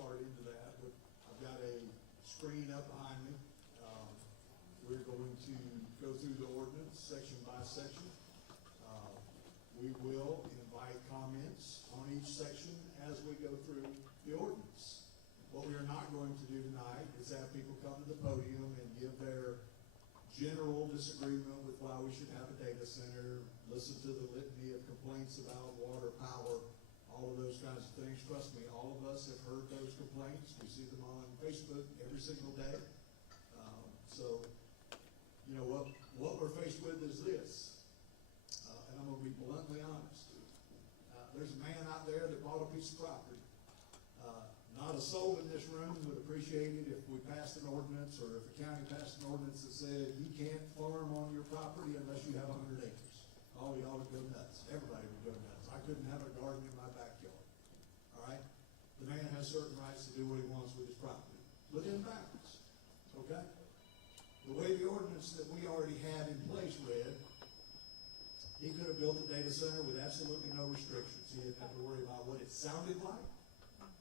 start into that, but I've got a screen up behind me. We're going to go through the ordinance section by section. We will invite comments on each section as we go through the ordinance. What we are not going to do tonight is have people come to the podium and give their general disagreement with why we should have a data center, listen to the litany of complaints about water, power, all of those kinds of things. Trust me, all of us have heard those complaints. We see them on Facebook every single day. So, you know, what we're faced with is this, and I'm going to be bluntly honest. There's a man out there that bought a piece of property. Not a soul in this room would appreciate it if we passed an ordinance, or if the county passed an ordinance that said you can't farm on your property unless you have 100 acres. Oh, y'all would go nuts. Everybody would go nuts. I couldn't have a garden in my backyard. All right? The man has certain rights to do what he wants with his property, within bounds. Okay? The way the ordinance that we already had in place read, he could have built a data center with absolutely no restrictions. He didn't have to worry about what it sounded like.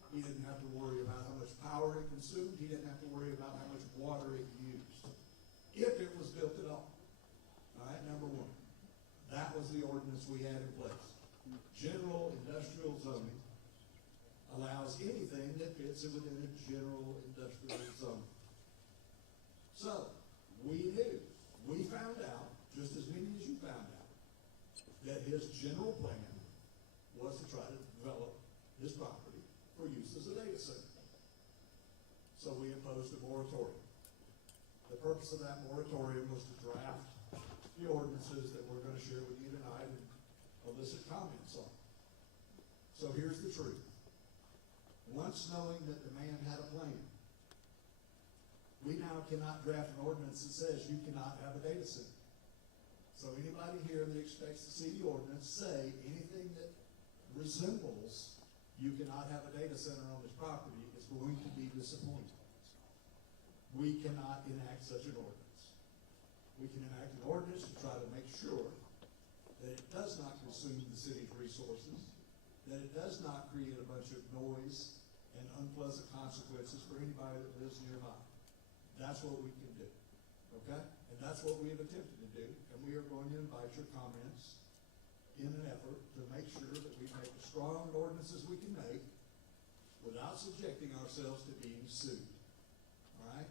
He didn't have to worry about how much power it consumed. He didn't have to worry about how much water it used, if it was built at all. All right, number one. That was the ordinance we had in place. General industrial zoning allows anything that fits within a general industrial zone. So, we knew, we found out, just as many as you found out, that his general plan was to try to develop his property for use as a data center. So we imposed a moratorium. The purpose of that moratorium was to draft the ordinances that we're going to share with you tonight and elicit comments on. So here's the truth. Once knowing that the man had a plan, we now cannot draft an ordinance that says you cannot have a data center. So anybody here that expects to see the ordinance say anything that resembles you cannot have a data center on this property is going to be disappointing. We cannot enact such an ordinance. We can enact an ordinance to try to make sure that it does not consume the city's resources, that it does not create a bunch of noise and unpleasant consequences for anybody that lives nearby. That's what we can do, okay? And that's what we have attempted to do, and we are going to invite your comments in an effort to make sure that we make as strong ordinances we can make without subjecting ourselves to being sued, all right?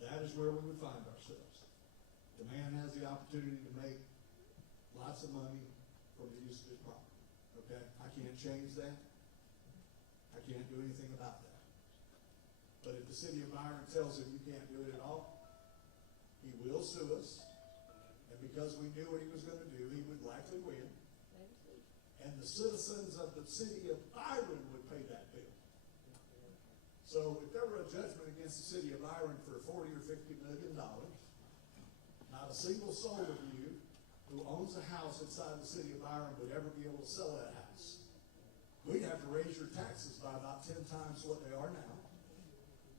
That is where we would find ourselves. The man has the opportunity to make lots of money from the use of his property, okay? I can't change that. I can't do anything about that. But if the city of Byron tells him you can't do it at all, he will sue us. And because we knew what he was going to do, he would likely win. And the citizens of the city of Byron would pay that bill. So if there were a judgment against the city of Byron for $40 or $50 million, not a single soul of you who owns a house inside the city of Byron would ever be able to sell that house. We'd have to raise your taxes by about 10 times what they are now.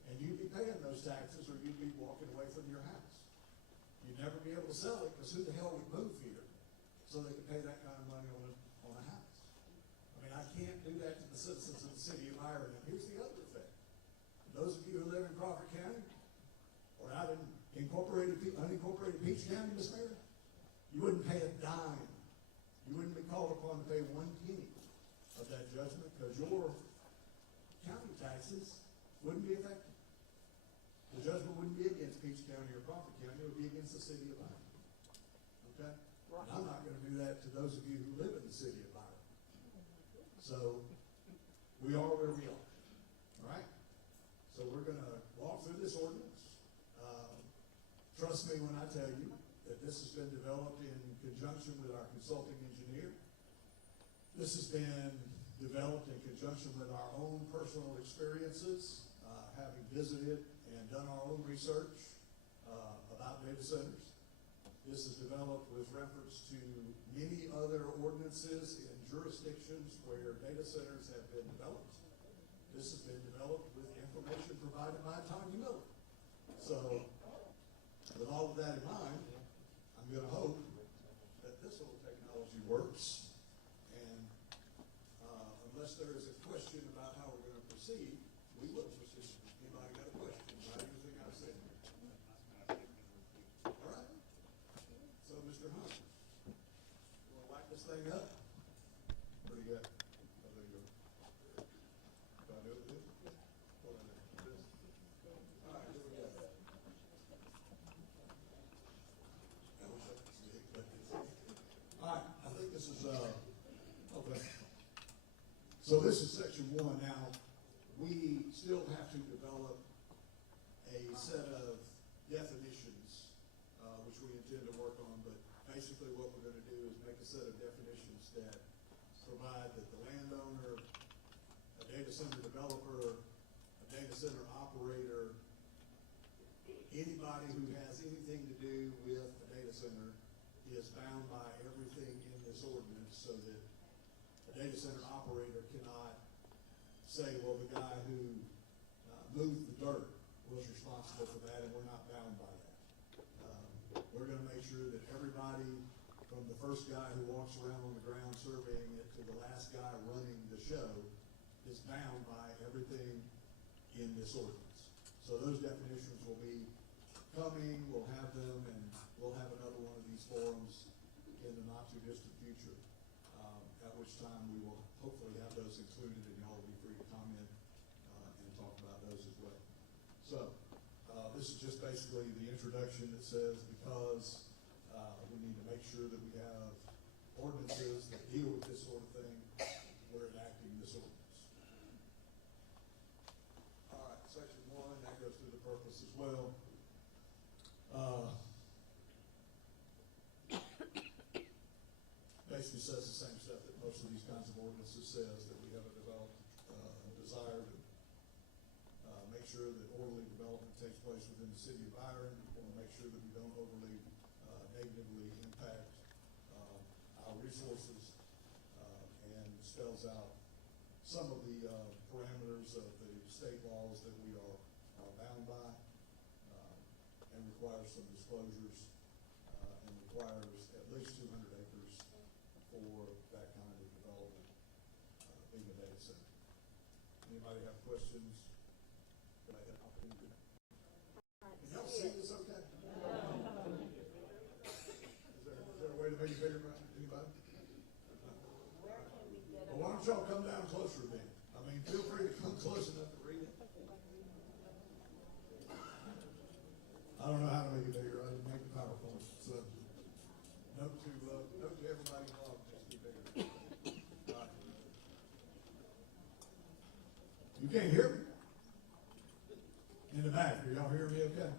And you'd be paying those taxes, or you'd be walking away from your house. You'd never be able to sell it, because who the hell would move here so they could pay that kind of money on a house? I mean, I can't do that to the citizens of the city of Byron. And here's the other thing. Those of you who live in Crawford County, or out in unincorporated Peach County, Miss Mary, you wouldn't pay a dime. You wouldn't be called upon to pay 1 penny of that judgment, because your county taxes wouldn't be affected. The judgment wouldn't be against Peach County or Crawford County. It would be against the city of Byron. Okay? Right. And I'm not going to do that to those of you who live in the city of Byron. So, we are where we are. All right? So we're going to walk through this ordinance. Trust me when I tell you that this has been developed in conjunction with our consulting engineer. This has been developed in conjunction with our own personal experiences, having visited and done our own research about data centers. This is developed with reference to many other ordinances in jurisdictions where data centers have been developed. This has been developed with information provided by Tanya Miller. So, with all of that in mind, I'm going to hope that this little technology works. And unless there is a question about how we're going to proceed, proceed, we will proceed. Anybody got a question about anything I've said? All right. So, Mr. Hunt, you want to light this thing up? Pretty good. Oh, there you go. Do I do it with this? Hold on there. This. All right, here we go. I wish I could see it, but all right, I think this is, okay. So this is section 1. Now, we still have to develop a set of definitions, which we intend to work on, but basically what we're going to do is make a set of definitions that provide that the landowner, a data center developer, a data center operator, anybody who has anything to do with a data center is bound by everything in this ordinance, so that a data center operator cannot say, well, the guy who moved the dirt was responsible for that, and we're not bound by that. We're going to make sure that everybody, from the first guy who walks around on the ground surveying it to the last guy running the show, is bound by everything in this ordinance. So those definitions will be coming, we'll have them, and we'll have another one of these forums in the not-too-distant future, at which time we will hopefully have those included, and y'all will be free to comment and talk about those as well. So this is just basically the introduction that says, because we need to make sure that we have ordinances that deal with this sort of thing, we're enacting this ordinance. All right, section 1, that goes through the purpose as well. Basically says the same stuff that most of these kinds of ordinances says, that we have a developed desire to make sure that orderly development takes place within the city of Byron. We want to make sure that we don't overly negatively impact our resources, and spells out some of the parameters of the state laws that we are bound by, and requires some disclosures, and requires at least 200 acres for that kind of development, being a data center. Anybody have questions? Can I have opportunity? Can y'all see this okay? Is there a way to make it bigger, Brian? Anybody? Well, why don't y'all come down closer then? I mean, feel free to come close enough to read it. I don't know how to make it bigger. I didn't make the PowerPoint. So, note to everybody involved, just be bigger. Right. You can't hear me? In the back, are y'all hearing me okay?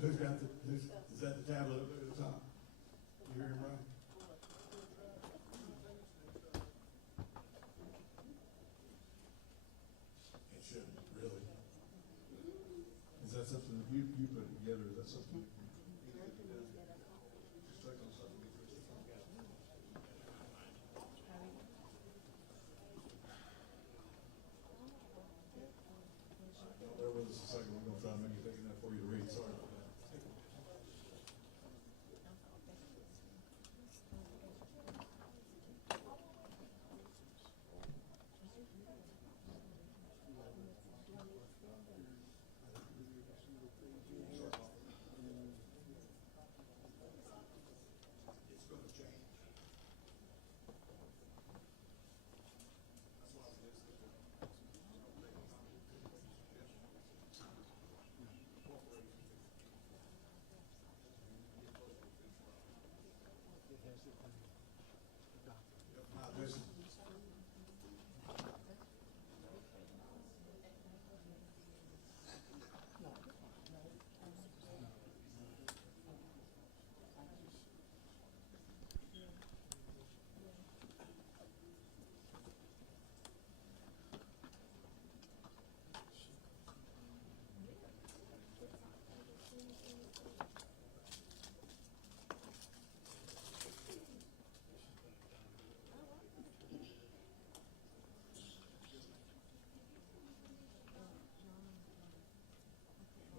Who's got is that the tablet up there at the top? You hear him, Brian? It shouldn't, really. Is that something that you put together? Is that something you can just click on something and push the phone? Bear with us a second. We're going to try to make it big enough for you to read. Sorry about that. It's going to change. That's why it is.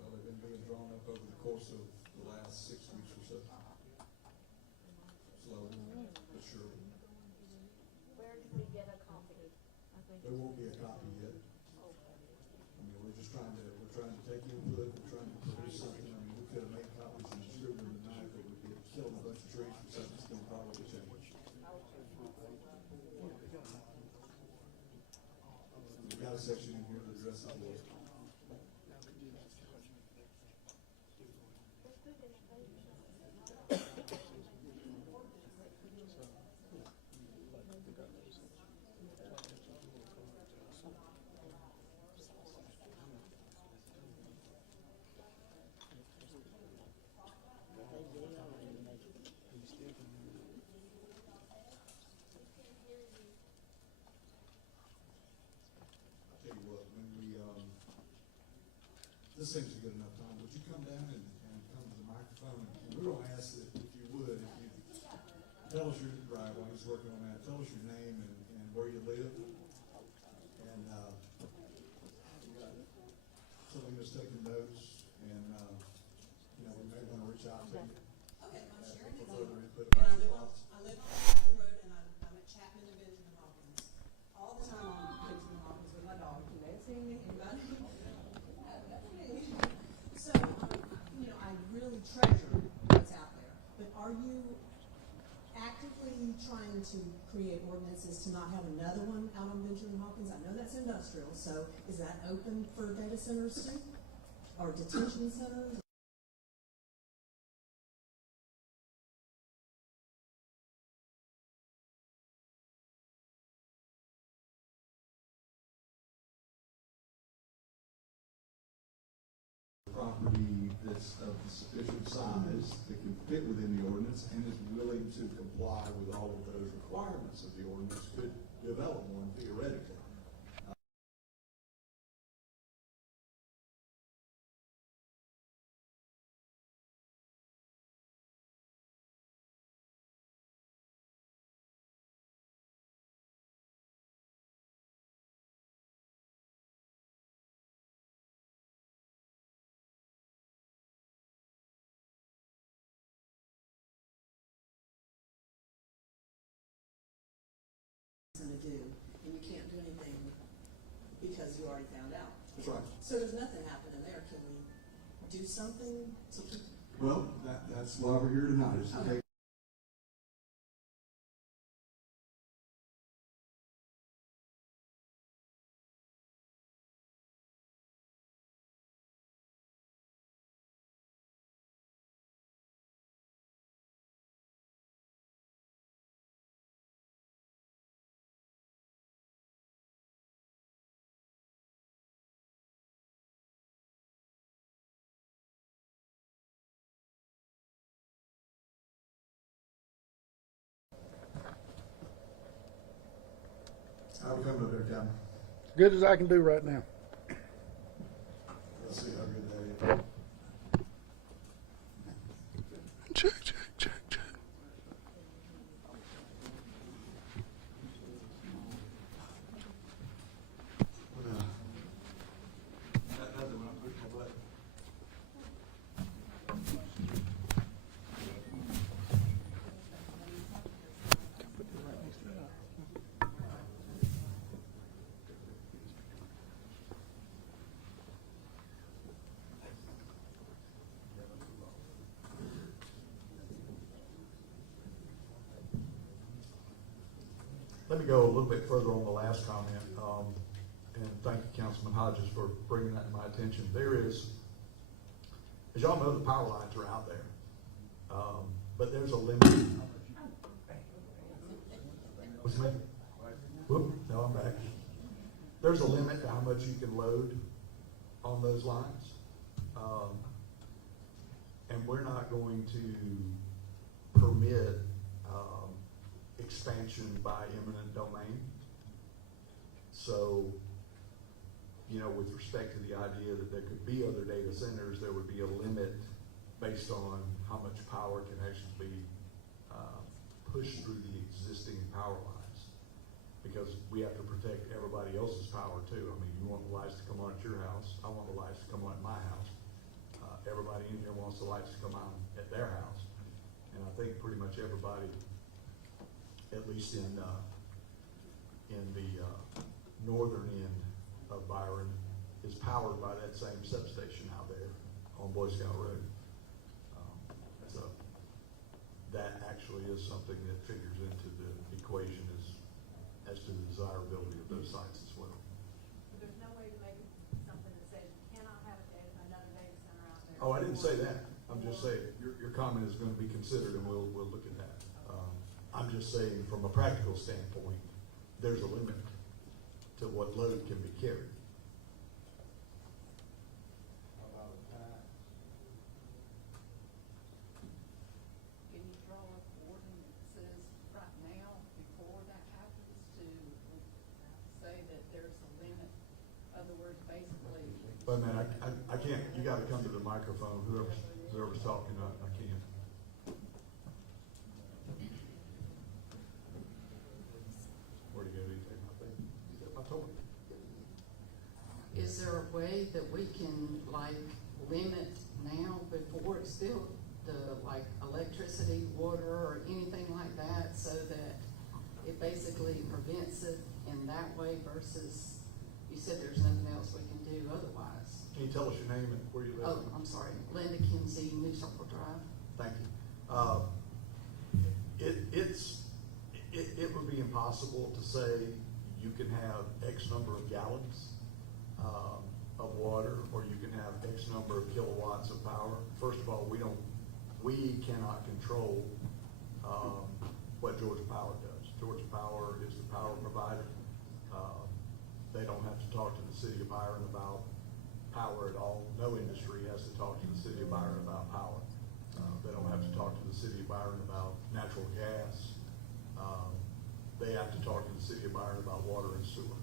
Well, they've been being drawn up over the course of the last 6 weeks or so. Slowly, but surely. Where can we get a copy? There won't be a copy yet. I mean, we're trying to take input, we're trying to produce something. I mean, we could have made copies and distributed them tonight, but we'd be killing a bunch of trees for something that's gonna probably change. We've got a section in here that addresses this. Tell you what, when we, this seems a good enough time, would you come down and come to the microphone? And we're gonna ask that if you would, if you tell us your, right, while he's working on that, tell us your name and where you live. And, Selena's taking notes and, you know, we may wanna reach out to you. Okay, I'm Sharon. For further input And about your thoughts. I live on Chapman Road, and I'm at Chapman and Benjamin Hawkins. All the time on Benjamin Hawkins with my dog. You may have seen me, anybody? That's me. So, you know, I really treasure what's out there. But are you actively trying to create ordinances to not have another one out on Benjamin Hawkins? I know that's industrial, so is that open for data centers too? Or detention centers? Property that's of sufficient size that can fit within the ordinance and is willing to comply with all of those requirements of the ordinance could develop one theoretically. To do, and you can't do anything because you already found out. That's right. So there's nothing happening there. Can we do something to keep? Well, that's why we're here tonight, is to Okay. take. How we coming up there, Captain? Good as I can do right now. Let's see how good that is. Check, check, check, check. That does it when I push my button. Let me go a little bit further on the last comment, and thank you, Councilman Hodges, for bringing that to my attention. There is, as y'all know, the power lines are out there, but there's a limit. What's me? Whoop, no, I'm back. There's a limit to how much you can load on those lines, and we're not going to permit expansion by eminent domain. So, you know, with respect to the idea that there could be other data centers, there would be a limit based on how much power can actually be pushed through the existing power lines. Because we have to protect everybody else's power too. I mean, you want the lights to come on at your house, I want the lights to come on at my house. everybody in here wants the lights to come on at their house. And I think pretty much everybody, at least in the northern end of Byron, is powered by that same substation out there on Boy Scout Road. So that actually is something that figures into the equation as to the desirability of those sites as well. There's no way to make it something that says you cannot have another data center out there. Oh, I didn't say that. I'm just saying, your comment is gonna be considered and we'll look at that. I'm just saying, from a practical standpoint, there's a limit to what load can be carried. Can you draw up ordinance that says right now, before that happens, to say that there's a limit? Other words, basically. But man, I can't, you gotta come to the microphone, whoever's talking, I can't. Where'd he go? Did he take my thing? He took my toy. Is there a way that we can like limit now before it's built, the like electricity, water, or anything like that, so that it basically prevents it in that way versus, you said there's nothing else we can do otherwise? Can you tell us your name and where you live? Oh, I'm sorry, Linda Kinsey, New Circle Drive. Thank you. It would be impossible to say you can have X number of gallons of water, or you can have X number of kilowatts of power. First of all, we cannot control what Georgia Power does. Georgia Power is the power provider. They don't have to talk to the city of Byron about power at all. No industry has to talk to the city of Byron about power. They don't have to talk to the city of Byron about natural gas. They have to talk to the city of Byron about water and sewer.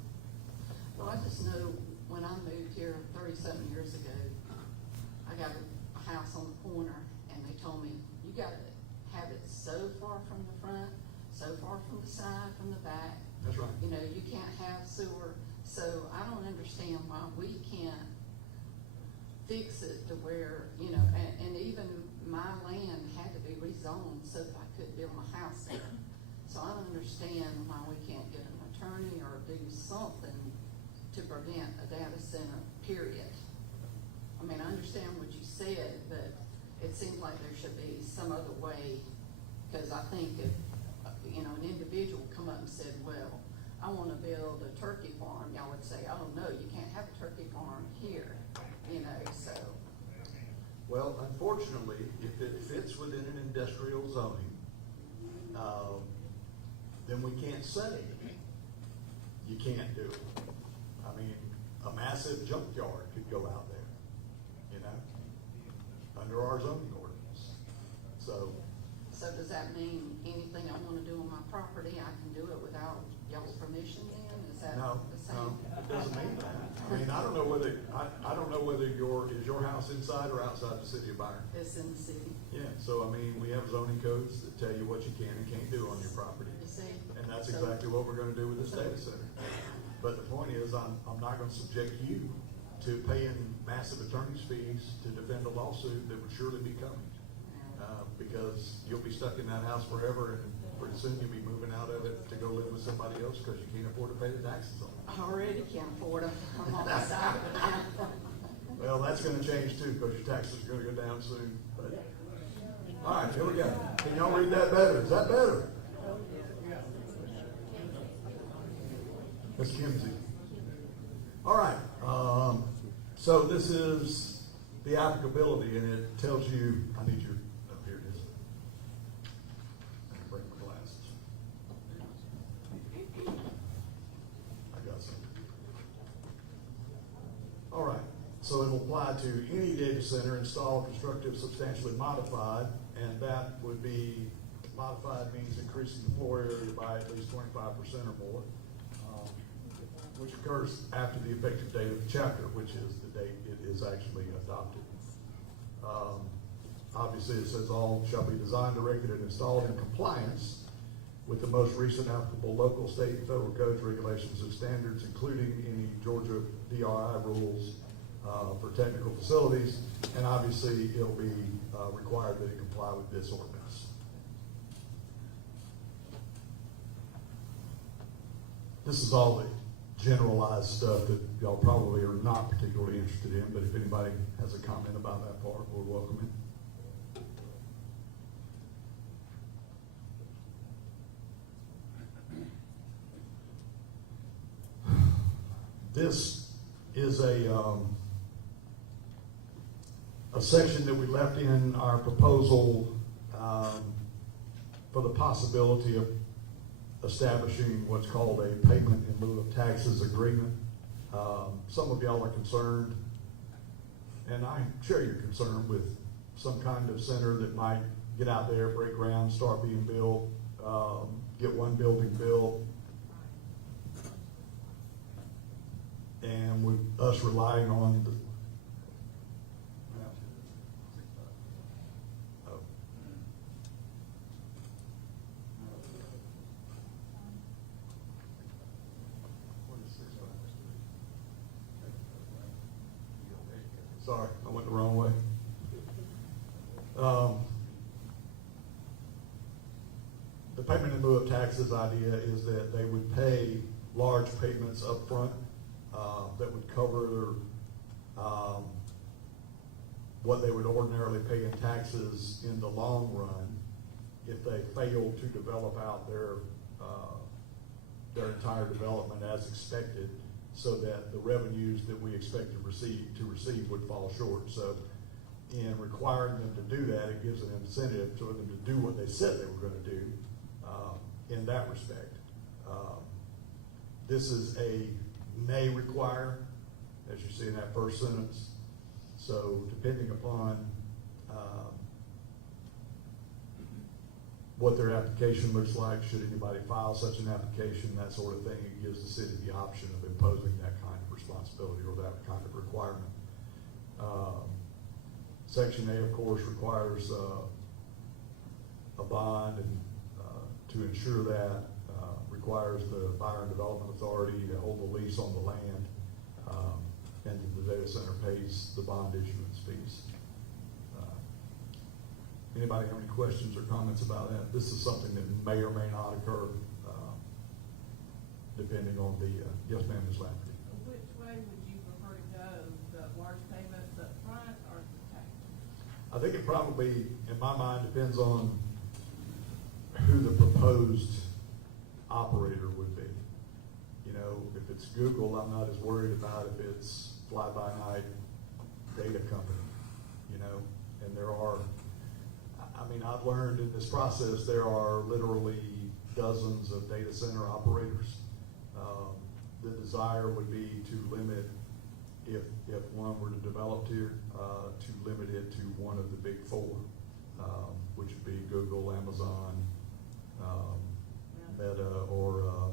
Well, I just know when I moved here 37 years ago, I got a house on the corner and they told me, you gotta have it so far from the front, so far from the side, from the back. That's right. You know, you can't have sewer. So I don't understand why we can't fix it to where, you know, and even my land had to be rezoned so that I could build my house there. So I don't understand why we can't get an attorney or do something to prevent a data center, period. I mean, I understand what you said, but it seems like there should be some other way, because I think if, you know, an individual come up and said, well, I wanna build a turkey farm, y'all would say, oh no, you can't have a turkey farm here, you know, so. Well, unfortunately, if it fits within an industrial zoning, then we can't say you can't do it. I mean, a massive junkyard could go out there, you know, under our zoning ordinance. So does that mean anything I wanna do on my property, I can do it without y'all's permission then? Is that no, the same? it doesn't mean that. I mean, I don't know whether is your house inside or outside the city of Byron? It's in the city, Yeah, so I mean, we have zoning codes that tell you what you can and can't do on your property. you see? And that's So- exactly what we're gonna do with this data center. But the point is, I'm not gonna subject you to paying massive attorney's fees to defend a lawsuit that would surely be coming. Because you'll be stuck in that house forever, and pretty soon you'll be moving out of it to go live with somebody else because you can't afford to pay the taxes on it. I already can't afford them, I'm on the side of it now. Well, that's gonna change too, because your taxes are gonna go down soon, but. All right, here we go. Can y'all read that better? Is that better? Ms. Kimsey. All right, so this is the applicability, and it tells you, I need your, oh, here it is. I can break my glasses. I got some. All right, so it'll apply to any data center installed, constructed, substantially modified, and that would be, modified means increasing the floor area by at least 25% or more, which occurs after the effective date of the chapter, which is the date it is actually adopted. Obviously, it says all shall be designed, directed, and installed in compliance with the most recent applicable local, state, and federal codes, regulations, and standards, including any Georgia DRI rules for technical facilities, and obviously it'll be required that it comply with this ordinance. This is all the generalized stuff that y'all probably are not particularly interested in, but if anybody has a comment about that part, we'll welcome it. This is a section that we left in our proposal for the possibility of establishing what's called a payment in lieu of taxes agreement. Some of y'all are concerned, and I share your concern with some kind of center that might get out there, break ground, start being built, get one building built, and with us relying on the sorry, I went the wrong way. The payment in lieu of taxes idea is that they would pay large payments up front that would cover what they would ordinarily pay in taxes in the long run if they fail to develop out their entire development as expected, so that the revenues that we expect to receive would fall short. So in requiring them to do that, it gives an incentive for them to do what they said they were going to do in that respect. This is a may require, as you see in that first sentence. So depending upon what their application looks like, should anybody file such an application, that sort of thing, it gives the city the option of imposing that kind of responsibility or that kind of requirement. Section A, of course, requires a bond, and to ensure that requires the Byron Development Authority to hold the lease on the land, and the data center pays the bond issuance fees. Anybody have any questions or comments about that? This is something that may or may not occur, depending on the, yes ma'am, Ms. Lafferty. Which way would you prefer to go, the large payments up front or the taxes? I think it probably, in my mind, depends on who the proposed operator would be. You know, if it's Google, I'm not as worried about if it's fly-by-night data company, you know, and there are, I mean, I've learned in this process, there are literally dozens of data center operators. The desire would be to limit, if one were to develop here, to limit it to one of the big four, which would be Google, Amazon, Meta, or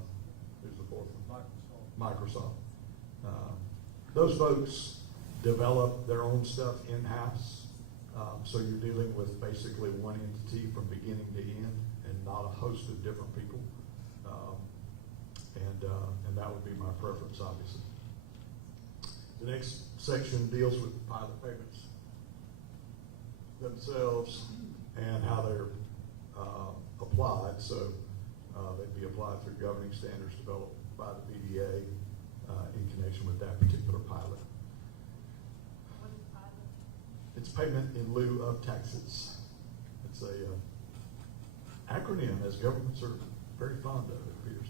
who's the fourth one? Microsoft. Those folks develop their own stuff in-house. So you're dealing with basically one entity from beginning to end, and not a host of different people. And that would be my preference, obviously. The next section deals with pilot payments themselves and how they're applied. So they'd be applied through governing standards developed by the BDA in connection with that particular pilot. What is pilot? It's payment in lieu of taxes. It's a acronym, as governments are very fond of, it appears.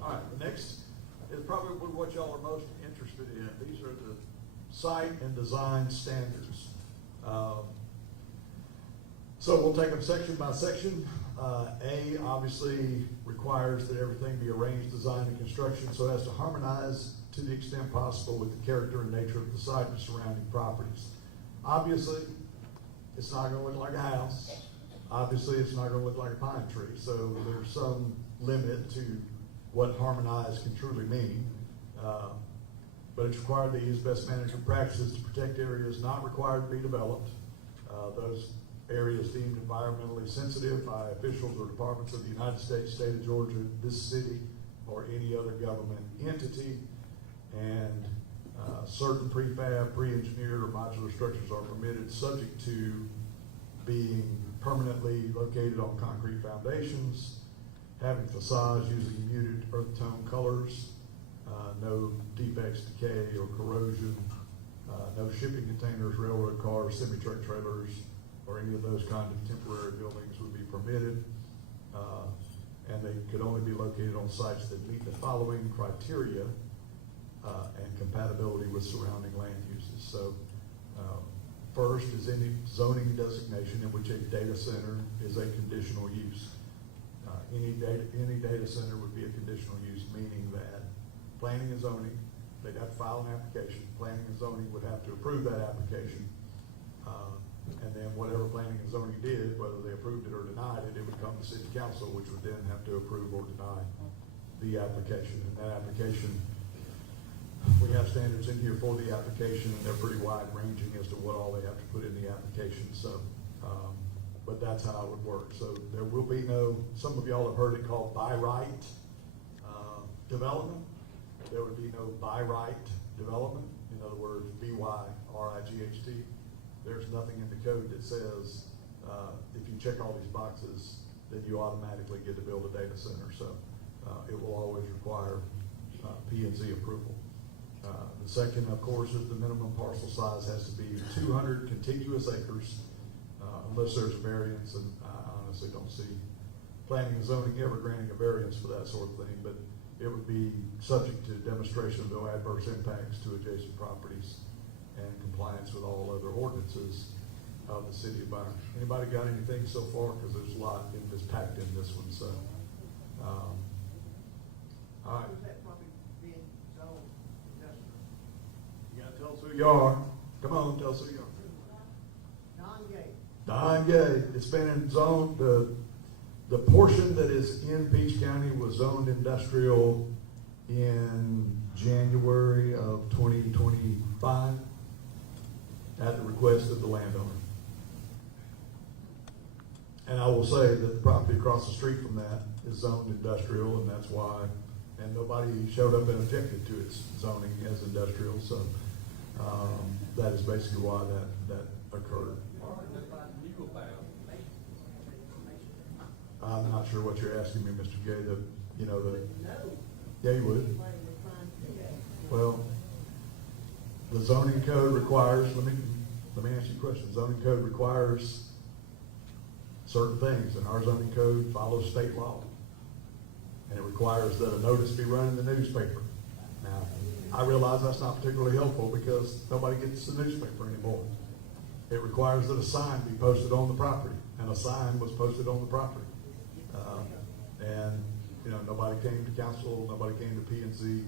All right, the next is probably what y'all are most interested in. These are the site and design standards. So we'll take them section by section. A obviously requires that everything be arranged, designed, and construction so as to harmonize to the extent possible with the character and nature of the site and surrounding properties. Obviously, it's not going to look like a house. Obviously, it's not going to look like a pine tree. So there's some limit to what harmonized can truly mean. But it's required to use best management practices to protect areas not required to be developed. Those areas deemed environmentally sensitive by officials or departments of the United States, state of Georgia, this city, or any other government entity. And Certain prefab, pre-engineered, or modular structures are permitted subject to being permanently located on concrete foundations, having facades using muted earth tone colors, no defects, decay, or corrosion, no shipping containers, railroad cars, semi-truck trailers, or any of those kind of temporary buildings would be permitted. And they could only be located on sites that meet the following criteria and compatibility with surrounding land uses. So first is any zoning designation in which a data center is a conditional use. Any data center would be a conditional use, meaning that planning and zoning, they'd have to file an application. Planning and zoning would have to approve that application. And then whatever planning and zoning did, whether they approved it or denied it, it would come to city council, which would then have to approve or deny the application. And that application, we have standards in here for the application, and they're pretty wide ranging as to what all they have to put in the application. So, but that's how it would work. So there will be no, some of y'all have heard it called by right development. There would be no by right development. In other words, B-Y-R-I-G-H-T. There's nothing in the code that says if you check all these boxes, then you automatically get to build a data center. So it will always require P&Z approval. The second, of course, is the minimum parcel size has to be 200 contiguous acres, unless there's a variance, and I honestly don't see planning and zoning ever granting a variance for that sort of thing, but it would be subject to demonstration of no adverse impacts to adjacent properties and compliance with all other ordinances of the city of Byron. Anybody got anything so far? Because there's a lot in this, packed in this one, so. All right. How's that property being zoned industrial? You gotta tell us who you are. Come on, tell us who you are. Non-gay. Don-Gay, it's been in zone, the portion that is in Peach County was zoned industrial in January of 2025 at the request of the landowner. And I will say that the property across the street from that is zoned industrial, and that's why, and nobody showed up and objected to its zoning as industrial, so that is basically why that occurred. I'm not sure what you're asking me, Mr. Gay, yeah, you would. Well, the zoning code requires, let me ask you a question. Zoning code requires certain things, and our zoning code follows state law. And it requires that a notice be run in the newspaper. Now, I realize that's not particularly helpful because nobody gets the newspaper anymore. It requires that a sign be posted on the property, and a sign was posted on the property. And, nobody came to council, nobody came to P&Z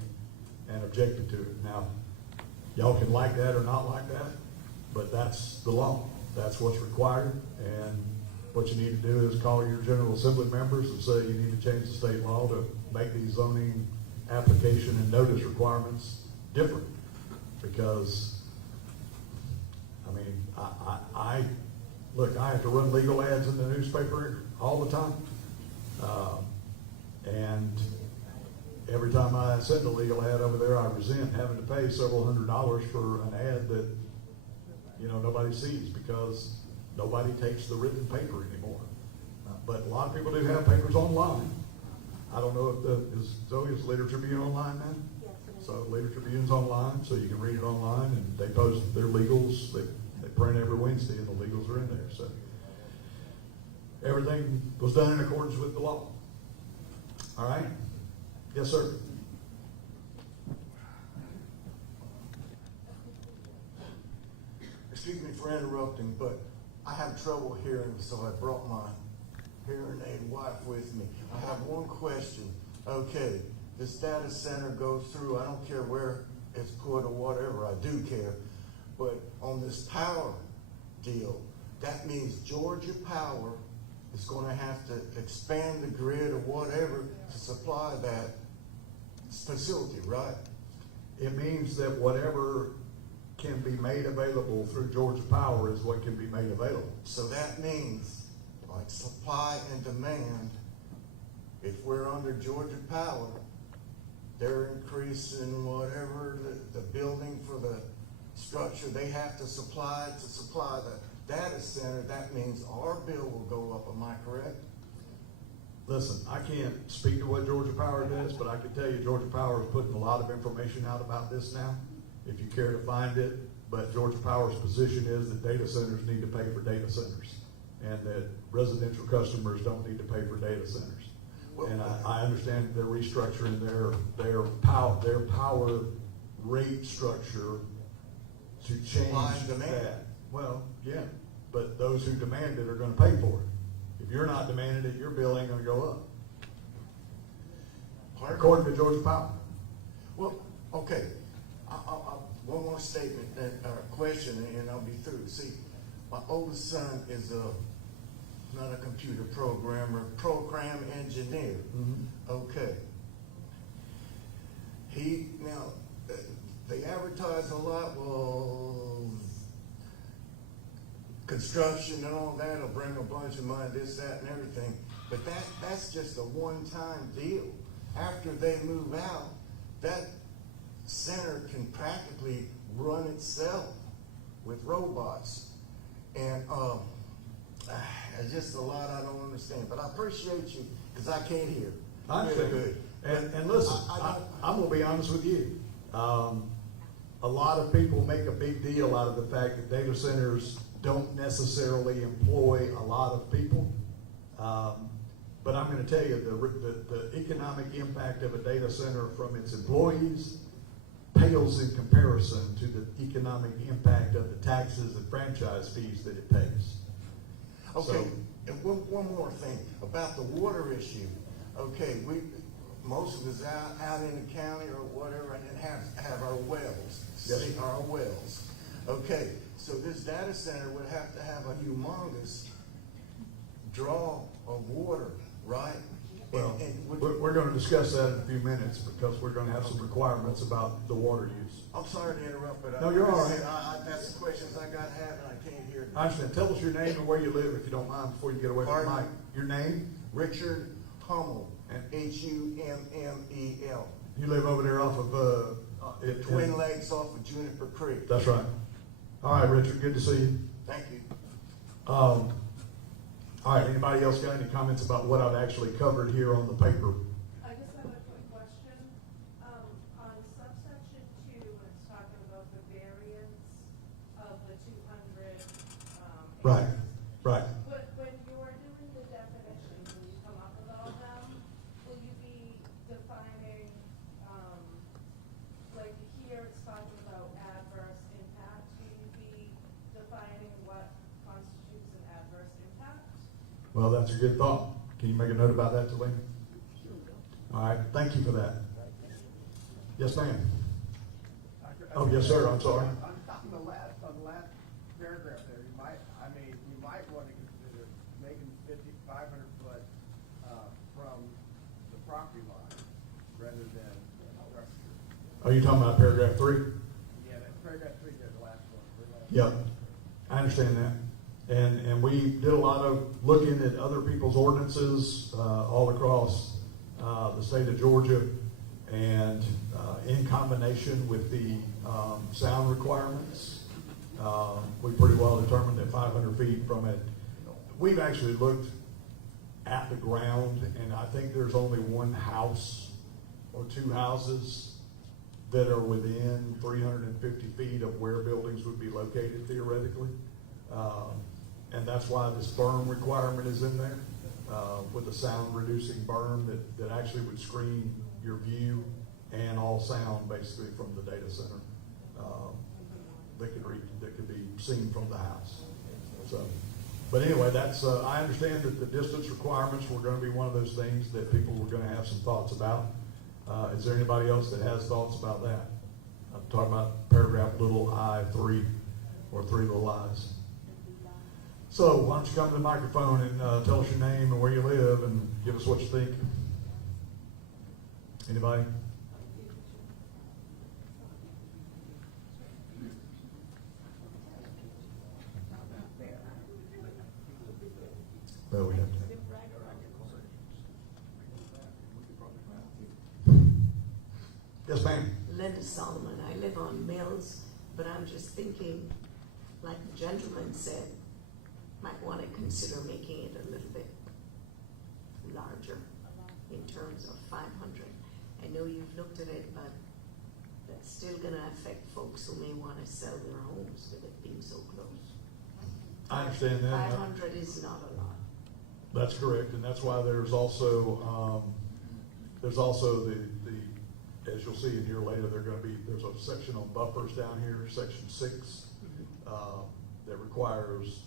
and objected to it. Now, y'all can like that or not like that, but that's the law. That's what's required, and what you need to do is call your General Assembly members and say you need to change the state law to make these zoning application and notice requirements different. Because, I have to run legal ads in the newspaper all the time. And every time I send a legal ad over there, I resent having to pay several $100s for an ad that, nobody sees because nobody takes the written paper anymore. But a lot of people do have papers online. I don't know if is Leader Tribune online now? Yes, it is. So Leader Tribune's online, so you can read it online, and they post their legals. They print every Wednesday, and the legals are in there. So everything was done in accordance with the law. All right? Yes, sir. Excuse me for interrupting, but I have trouble hearing, so I brought my hearing aid wife with me. I have one question. Okay, this data center goes through, I don't care where it's put or whatever, I do care, but on this power deal, that means Georgia Power is going to have to expand the grid or whatever to supply that facility, right? It means that whatever can be made available through Georgia Power is what can be made available. So that means, like supply and demand, if we're under Georgia Power, they're increasing whatever the building for the structure, they have to supply the data center, that means our bill will go up, am I correct? Listen, I can't speak to what Georgia Power does, but I can tell you Georgia Power is putting a lot of information out about this now, if you care to find it. But Georgia Power's position is that data centers need to pay for data centers, and that residential customers don't need to pay for data centers. And I understand they're restructuring their power rate structure to change Supply and demand. that. Well, yeah, but those who demand it are gonna pay for it. If you're not demanding it, your bill ain't gonna go up, according to Georgia Power. Well, okay, one more statement, question, and I'll be through. See, my oldest son is not a computer programmer, program engineer. Okay. They advertise a lot, well, construction and all that'll bring a bunch of money, this, that, and everything. But that's just a one-time deal. After they move out, that center can practically run itself with robots. And it's just a lot I don't understand. But I appreciate you, because I can't hear. I understand. Good. And listen, I'm gonna be honest with you. A lot of people make a big deal out of the fact that data centers don't necessarily employ a lot of people. But I'm gonna tell you, the economic impact of a data center from its employees pales in comparison to the economic impact of the taxes and franchise fees that it pays. Okay, So- and one more thing about the water issue. Okay, most of us out in the county or whatever, and have our wells. Yes. See, our wells. Okay, so this data center would have to have a humongous draw of water, right? Well, And we're gonna discuss that in a few minutes, because we're gonna have some requirements about the water use. I'm sorry to interrupt, but No, you're all right. that's the questions I got to have, and I can't hear. I understand. Tell us your name and where you live, if you don't mind, before you get away from the Pardon? mic. Your name? Richard Hummel, And- Hummel. You live over there off of, Twin Lakes off of Juniper Creek. That's right. All right, Richard, good to see you. Thank you. All right, anybody else got any comments about what I've actually covered here on the paper? I just have a quick question. On subsection 2, when it's talking about the variance of the 200, Right, acres, right. But when you're doing the definitions, when you come up with all of them, will you be defining, like here it's talking about adverse impact, will you be defining what constitutes an adverse impact? Well, that's a good thought. Can you make a note about that, Delaney? All right, thank you for that. Yes, ma'am. Oh, yes, sir, I'm sorry. On the last paragraph there, you might want to consider making 500 foot, from the property line rather than structure. Are you talking about paragraph 3? Yeah, that's paragraph 3 there, the last one. Yep, I understand that. And we did a lot of looking at other people's ordinances all across the state of Georgia, and in combination with the sound requirements, we pretty well determined that 500 feet from it. We've actually looked at the ground, and I think there's only one house or two houses that are within 350 feet of where buildings would be located theoretically. And that's why this berm requirement is in there, with a sound reducing berm that actually would screen your view and all sound basically from the data center, that could be seen from the house. So, but anyway, that's, I understand that the distance requirements were gonna be one of those things that people were gonna have some thoughts about. Is there anybody else that has thoughts about that? I'm talking about paragraph little I3, or 3 little i's. So why don't you come to the microphone and tell us your name and where you live and give us what you think. Anybody? Well, we have to. Yes, ma'am. Linda Solomon. I live on Mills, but I'm just thinking, like the gentleman said, might want to consider making it a little bit larger in terms of 500. I know you've looked at it, but that's still going to affect folks who may want to sell their homes with it being so close. I understand that. 500 is not a lot. That's correct, and that's why there's also the, as you'll see in here later, there's a section on buffers down here, section 6, that requires,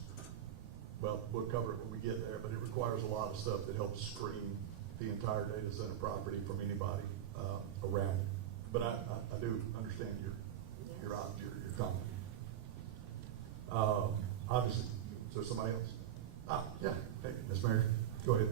well, we'll cover it when we get there, but it requires a lot of stuff that helps screen the entire data center property from anybody, around it. But I do understand your comment. Obviously, is there somebody else? Yeah, hey, Ms. Mary, go ahead.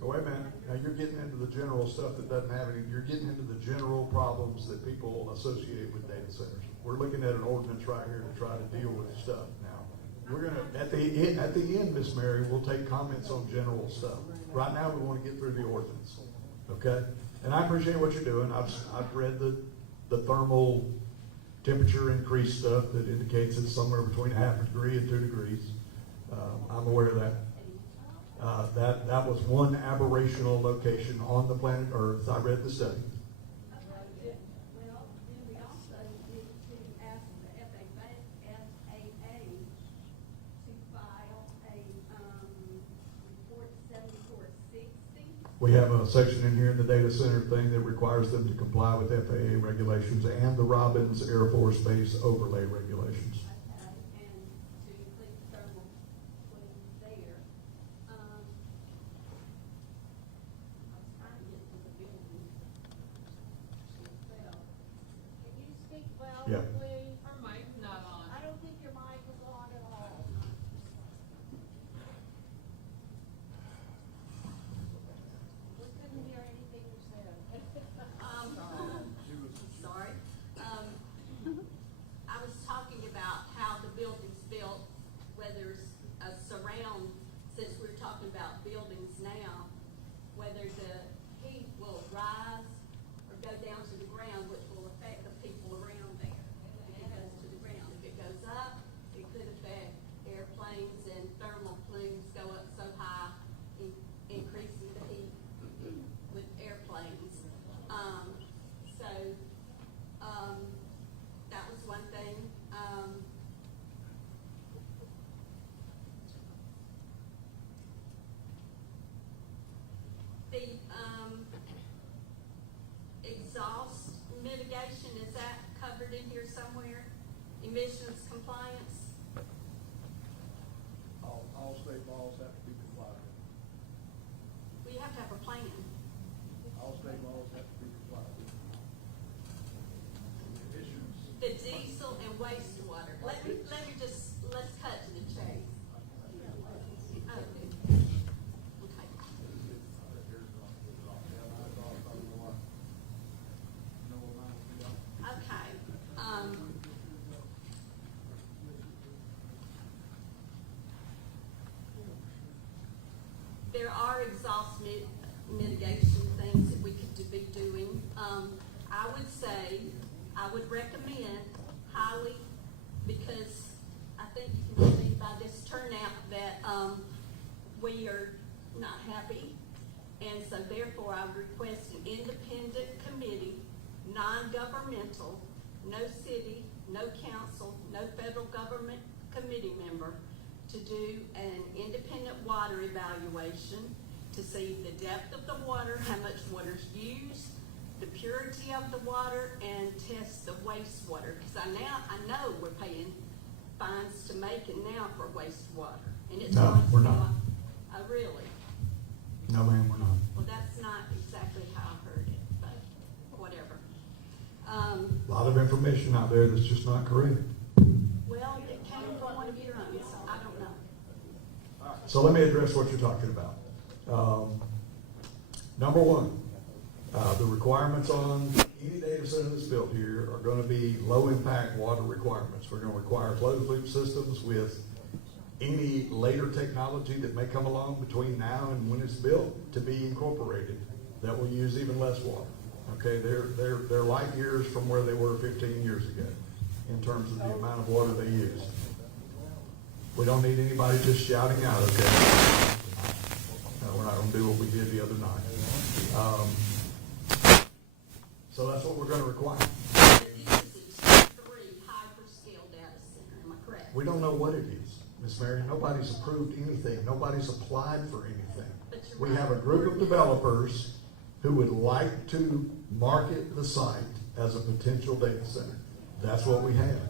Wait a minute, now you're getting into the general stuff that doesn't have any, you're getting into the general problems that people associate with data centers. We're looking at an ordinance right here to try to deal with stuff now. We're gonna, at the end, Miss Mary, we'll take comments on general stuff. Right now, we wanna get through the ordinance, okay? And I appreciate what you're doing. I've read the thermal temperature increase stuff that indicates it's somewhere between 0.5 degree and 2 degrees. I'm aware of that. That was one aberrational location on the planet Earth. I read the study. Well, then we also need to ask the FAA to file a, report 7460. We have a section in here in the data center thing that requires them to comply with FAA regulations and the Robbins Air Force Base overlay regulations. And to include thermal clean there. I was trying to get to the building itself. Can you speak louder, Yeah. please? Her mic's not on. I don't think your mic is on at all. We couldn't hear anything you said. Sorry. I was talking about how the building's built, whether it's a surround, since we're talking about buildings now, whether the heat will rise or go down to the ground, which will affect the people around there. If it goes to the ground, if it goes up, it could affect airplanes and thermal plumes go up so high, increasing the heat with airplanes. That was one thing. The exhaust mitigation, is that covered in here somewhere? Emissions compliance? All state laws have to be complied with. We have to have a plan. All state laws have to be complied with. Emissions. The diesel and wastewater. Let's cut to the chase. Okay. There are exhaust mitigation things that we could be doing. I would say, I would recommend highly, because I think you can see by this turnout that, we are not happy And so therefore, I request an independent committee, non-governmental, no city, no council, no federal government committee member, to do an independent water evaluation to see the depth of the water, how much water's used, the purity of the water, and test the wastewater. Because I know we're paying fines to Macon now for wastewater, and it's No, we're not. Oh, really? No, ma'am, we're not. Well, that's not exactly how I heard it, but whatever. A lot of information out there that's just not correct. Well, it came from one of your own, so I don't know. So let me address what you're talking about. Number one, the requirements on any data center that's built here are gonna be low-impact water requirements. We're gonna require closed-loop systems with any later technology that may come along between now and when it's built to be incorporated that will use even less water. Okay, they're light years from where they were 15 years ago in terms of the amount of water they use. We don't need anybody just shouting out, okay? We're not gonna do what we did the other night. So that's what we're gonna require. This is a tier 3 hyperscale data center, am I correct? We don't know what it is, Miss Mary. Nobody's approved anything. Nobody's applied for anything. But you're We right. have a group of developers who would like to market the site as a potential data center. That's what we have.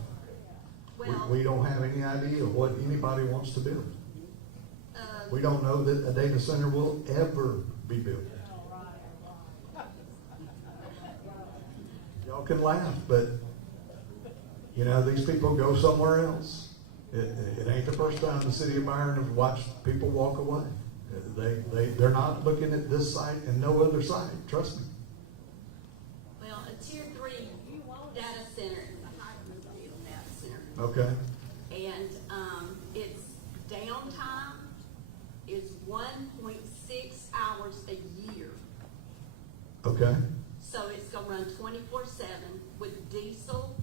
Well, We don't have any idea what anybody wants to build. We don't know that a data center will ever be built. Y'all can laugh, but, you know, these people go somewhere else. It ain't the first time the city of Byron has watched people walk away. They're not looking at this site and no other site, trust me. well, a tier 3 data center is a hyperscale data center. Okay? And, its downtime is 1.6 hours a year. Okay? So it's gonna run 24/7 with diesel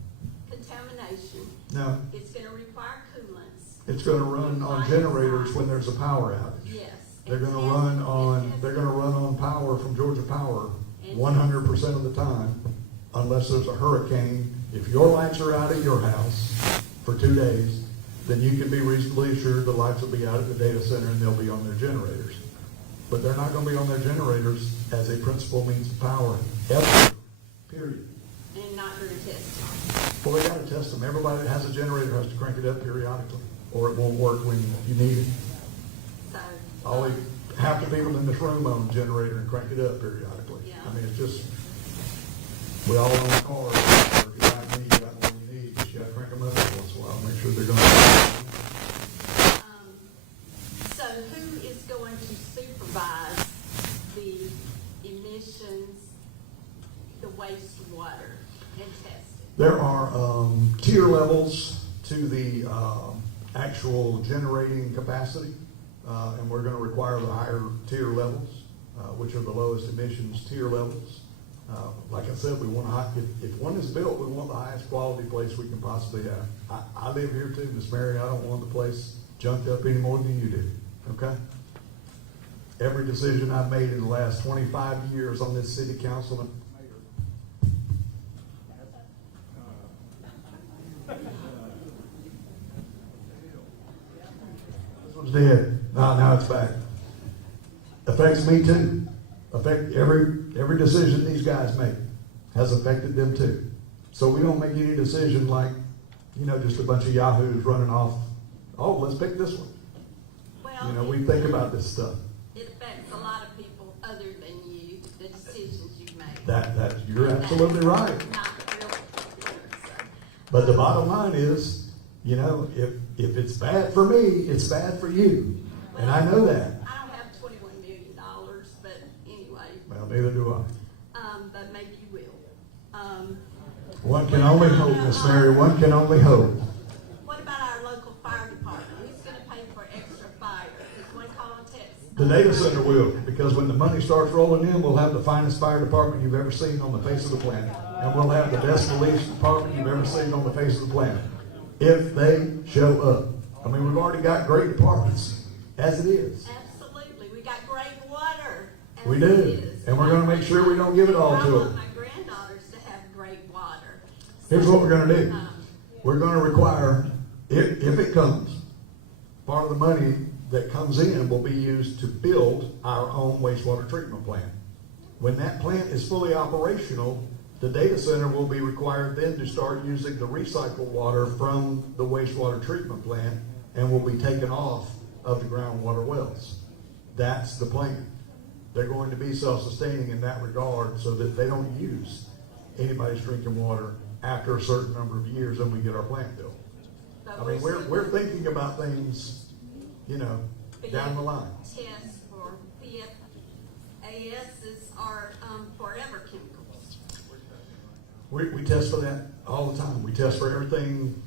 contamination. Now, It's gonna require coolants. it's gonna run on generators when there's a power outage. Yes. They're gonna run on power from Georgia Power 100% of the time, unless there's a hurricane. If your lights are out at your house for 2 days, then you can be reasonably assured the lights will be out at the data center and they'll be on their generators. But they're not gonna be on their generators as a principal means of power ever, period. And not during test time. Well, they gotta test them. Everybody that has a generator has to crank it up periodically, or it won't work when you need it. So. All half the people in this room own a generator and crank it up periodically. Yeah. I mean, it's just, we all own cars, or if you like me, you got more than you need, but you gotta crank them up every once in a while, make sure they're gonna. So who is going to supervise the emissions, the wastewater, and test it? There are, tier levels to the, actual generating capacity, and we're gonna require the higher tier levels, which are the lowest emissions tier levels. Like I said, we want if one is built, we want the highest quality place we can possibly have. I live here too, Miss Mary, I don't want the place junked up any more than you do, okay? Every decision I've made in the last 25 years on this city council and this one's dead. Now it's back. Affects me too. Every decision these guys make has affected them too. So we don't make any decision like, you know, just a bunch of yahoos running off. Oh, let's pick this one. Well, You know, we think about this stuff. it affects a lot of people other than you, the decisions you've made. That you're absolutely right. Not really popular, so. But the bottom line is, you know, if it's bad for me, it's bad for you. And I know that. I don't have $21 million, but anyway, Well, neither do I. but maybe you will. One can only hope, Miss Mary, one can only hope. What about our local fire department? Who's gonna pay for extra fire? Is one contest? The data center will, because when the money starts rolling in, we'll have the finest fire department you've ever seen on the face of the planet. And we'll have the best police department you've ever seen on the face of the planet. If they show up. I mean, we've already got great departments, as it is. Absolutely. We got great water as We it do, is. and we're gonna make sure we don't give it all I to want them. my granddaughters to have great water. Here's what we're gonna do. Um, We're gonna require, if it comes, part of the money that comes in will be used to build our own wastewater treatment plant. When that plant is fully operational, the data center will be required then to start using the recycled water from the wastewater treatment plant and will be taken off of the groundwater wells. That's the plan. They're going to be self-sustaining in that regard so that they don't use anybody's drinking water after a certain number of years and we get our plant built. but I mean, we're we're thinking about things, you know, down the line. Tests for PFASs are, forever chemicals. We test for that all the time. We test for everything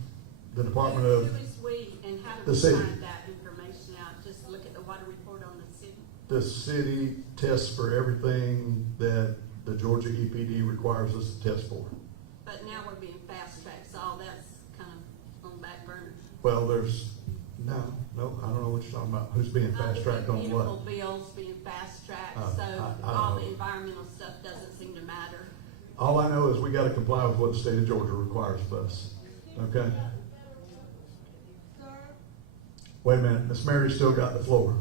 the Department of, Who is we and how do the we city. find that information out? Just look at the water report on the city? the city tests for everything that the Georgia EPD requires us to test for. But now we're being fast tracked, so all that's kind of on back burner. Well, there's, no, I don't know what you're talking about. Who's being fast tracked on what? Municipal bills being fast tracked, Oh, so I don't all know. the environmental stuff doesn't seem to matter. All I know is we gotta comply with what the state of Georgia requires of us, okay? Wait a minute, Miss Mary's still got the floor.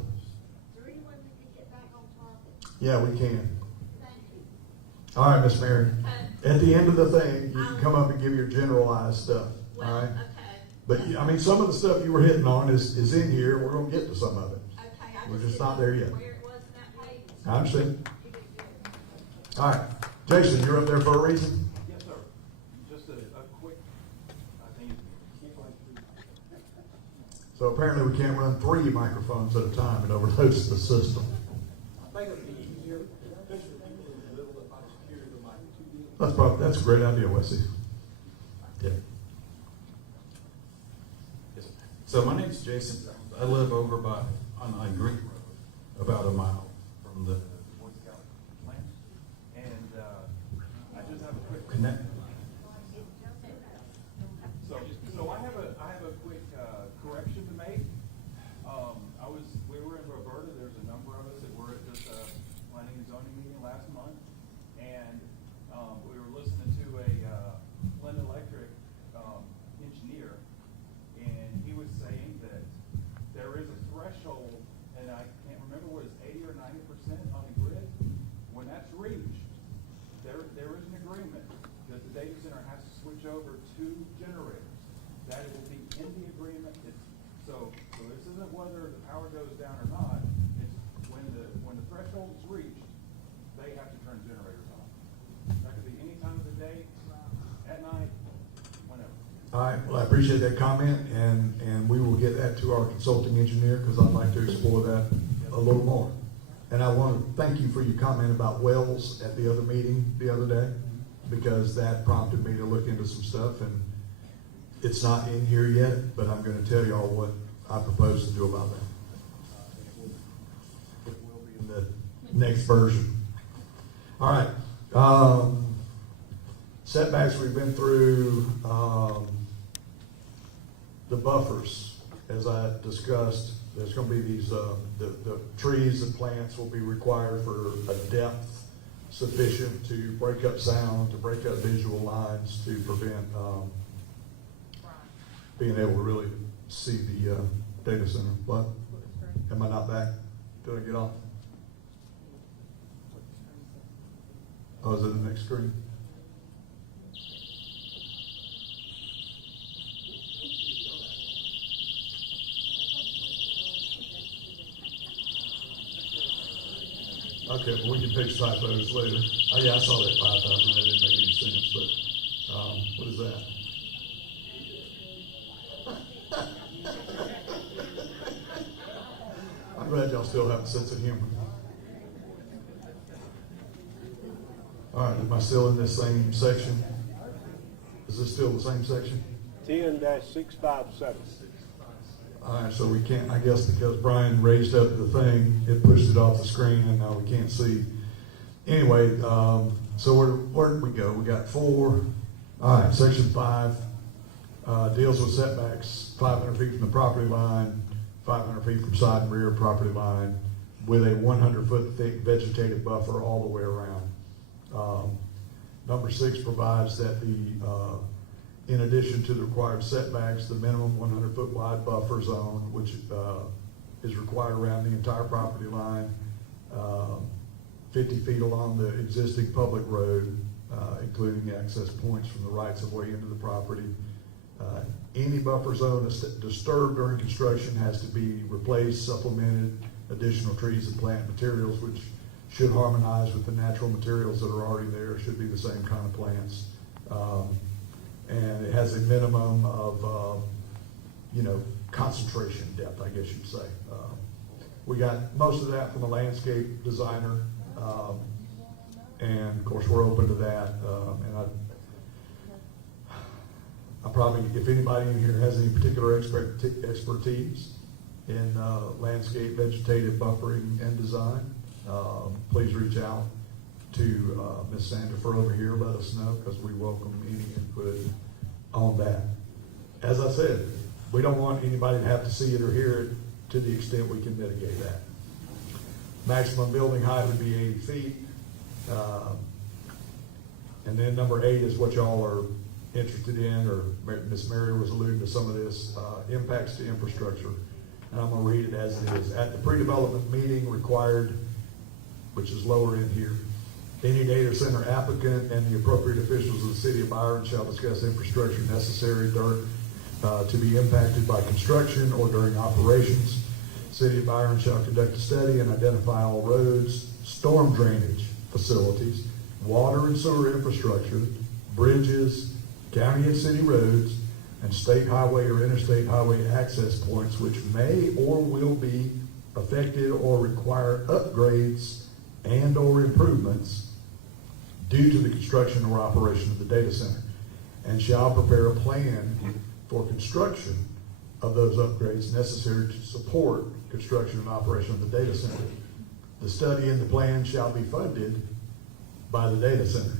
Yeah, we can. All right, Miss Mary. At the end of the thing, you can come up and give your generalized stuff, all Well, right? okay, But, I mean, some of the stuff you were hitting on is in here, we're gonna get to some of it. okay, I We're just just didn't not there know yet. where it was in that page. I understand. All right, Jason, you're up there for a reason? Yes, sir. Just a quick, I think. So apparently we can't run 3 microphones at a time, it overloads the system. I think it'd be easier, especially people in the middle, if I secure the mic. That's a great idea, Wesley. Yeah. Yes. So my name's Jason. I live over on Green Road, about a mile from the Boy Scout plant. And, I just have a quick connect. So I have a quick, correction to make. We were in Roberta, there's a number of us that were at this, planning and zoning meeting last month. And, we were listening to a, Flint Electric, engineer, and he was saying that there is a threshold, and I can't remember what it's 80 or 90% on the grid. When that's reached, there is an agreement that the data center has to switch over to generators. That will be in the agreement. So this isn't whether the power goes down or not. It's when the threshold is reached, they have to turn generators on. That could be any time of the day, at night, whenever. All right, well, I appreciate that comment, and we will get that to our consulting engineer, because I'd like to explore that a little more. And I want to thank you for your comment about wells at the other meeting the other day, because that prompted me to look into some stuff, and it's not in here yet, but I'm going to tell y'all what I propose to do about that. It will be in the next version. All right. Setbacks, we've been through the buffers, as I discussed. There's going to be these, the trees and plants will be required for a depth sufficient to break up sound, to break up visual lines, to prevent being able to really see the data center. What? Am I not back? Did I get off? Oh, is it the next screen? Okay, well, we can fix typos later. Oh, yeah, I saw that 5,000. That didn't make any sense, but what is that? I'm glad y'all still have a sense of humor. All right, am I still in this same section? Is this still the same section? 10-657. All right, so we can't, I guess because Brian raised up the thing, it pushed it off the screen and now we can't see. Anyway, so where did we go? We got 4. All right, section 5 deals with setbacks 500 feet from the property line, 500 feet from side and rear property line, with a 100-foot thick vegetative buffer all the way around. Number 6 provides that in addition to the required setbacks, the minimum 100-foot wide buffer zone, which is required around the entire property line, 50 feet along the existing public road, including access points from the rights of way into the property. Any buffer zone that's disturbed during construction has to be replaced, supplemented, additional trees and plant materials, which should harmonize with the natural materials that are already there, should be the same kind of plants. And it has a minimum of, concentration depth, I guess you'd say. We got most of that from a landscape designer, and of course we're open to that. And I probably, if anybody in here has any particular expertise in landscape, vegetative buffering and design, please reach out to Ms. Sandifer over here. Let us know, because we welcome any input on that. As I said, we don't want anybody to have to see it or hear it to the extent we can mitigate that. Maximum building height would be 80 feet. And then number 8 is what y'all are interested in, or Ms. Mary was alluding to some of this, impacts to infrastructure. And I'm going to read it as it is. At the pre-development meeting required, which is lower in here, any data center applicant and the appropriate officials of the city of Byron shall discuss infrastructure necessary to be impacted by construction or during operations. City of Byron shall conduct a study and identify all roads, storm drainage facilities, water and sewer infrastructure, bridges, county and city roads, and state highway or interstate highway access points which may or will be affected or require upgrades and or improvements due to the construction or operation of the data center, and shall prepare a plan for construction of those upgrades necessary to support construction and operation of the data center. The study and the plan shall be funded by the data center.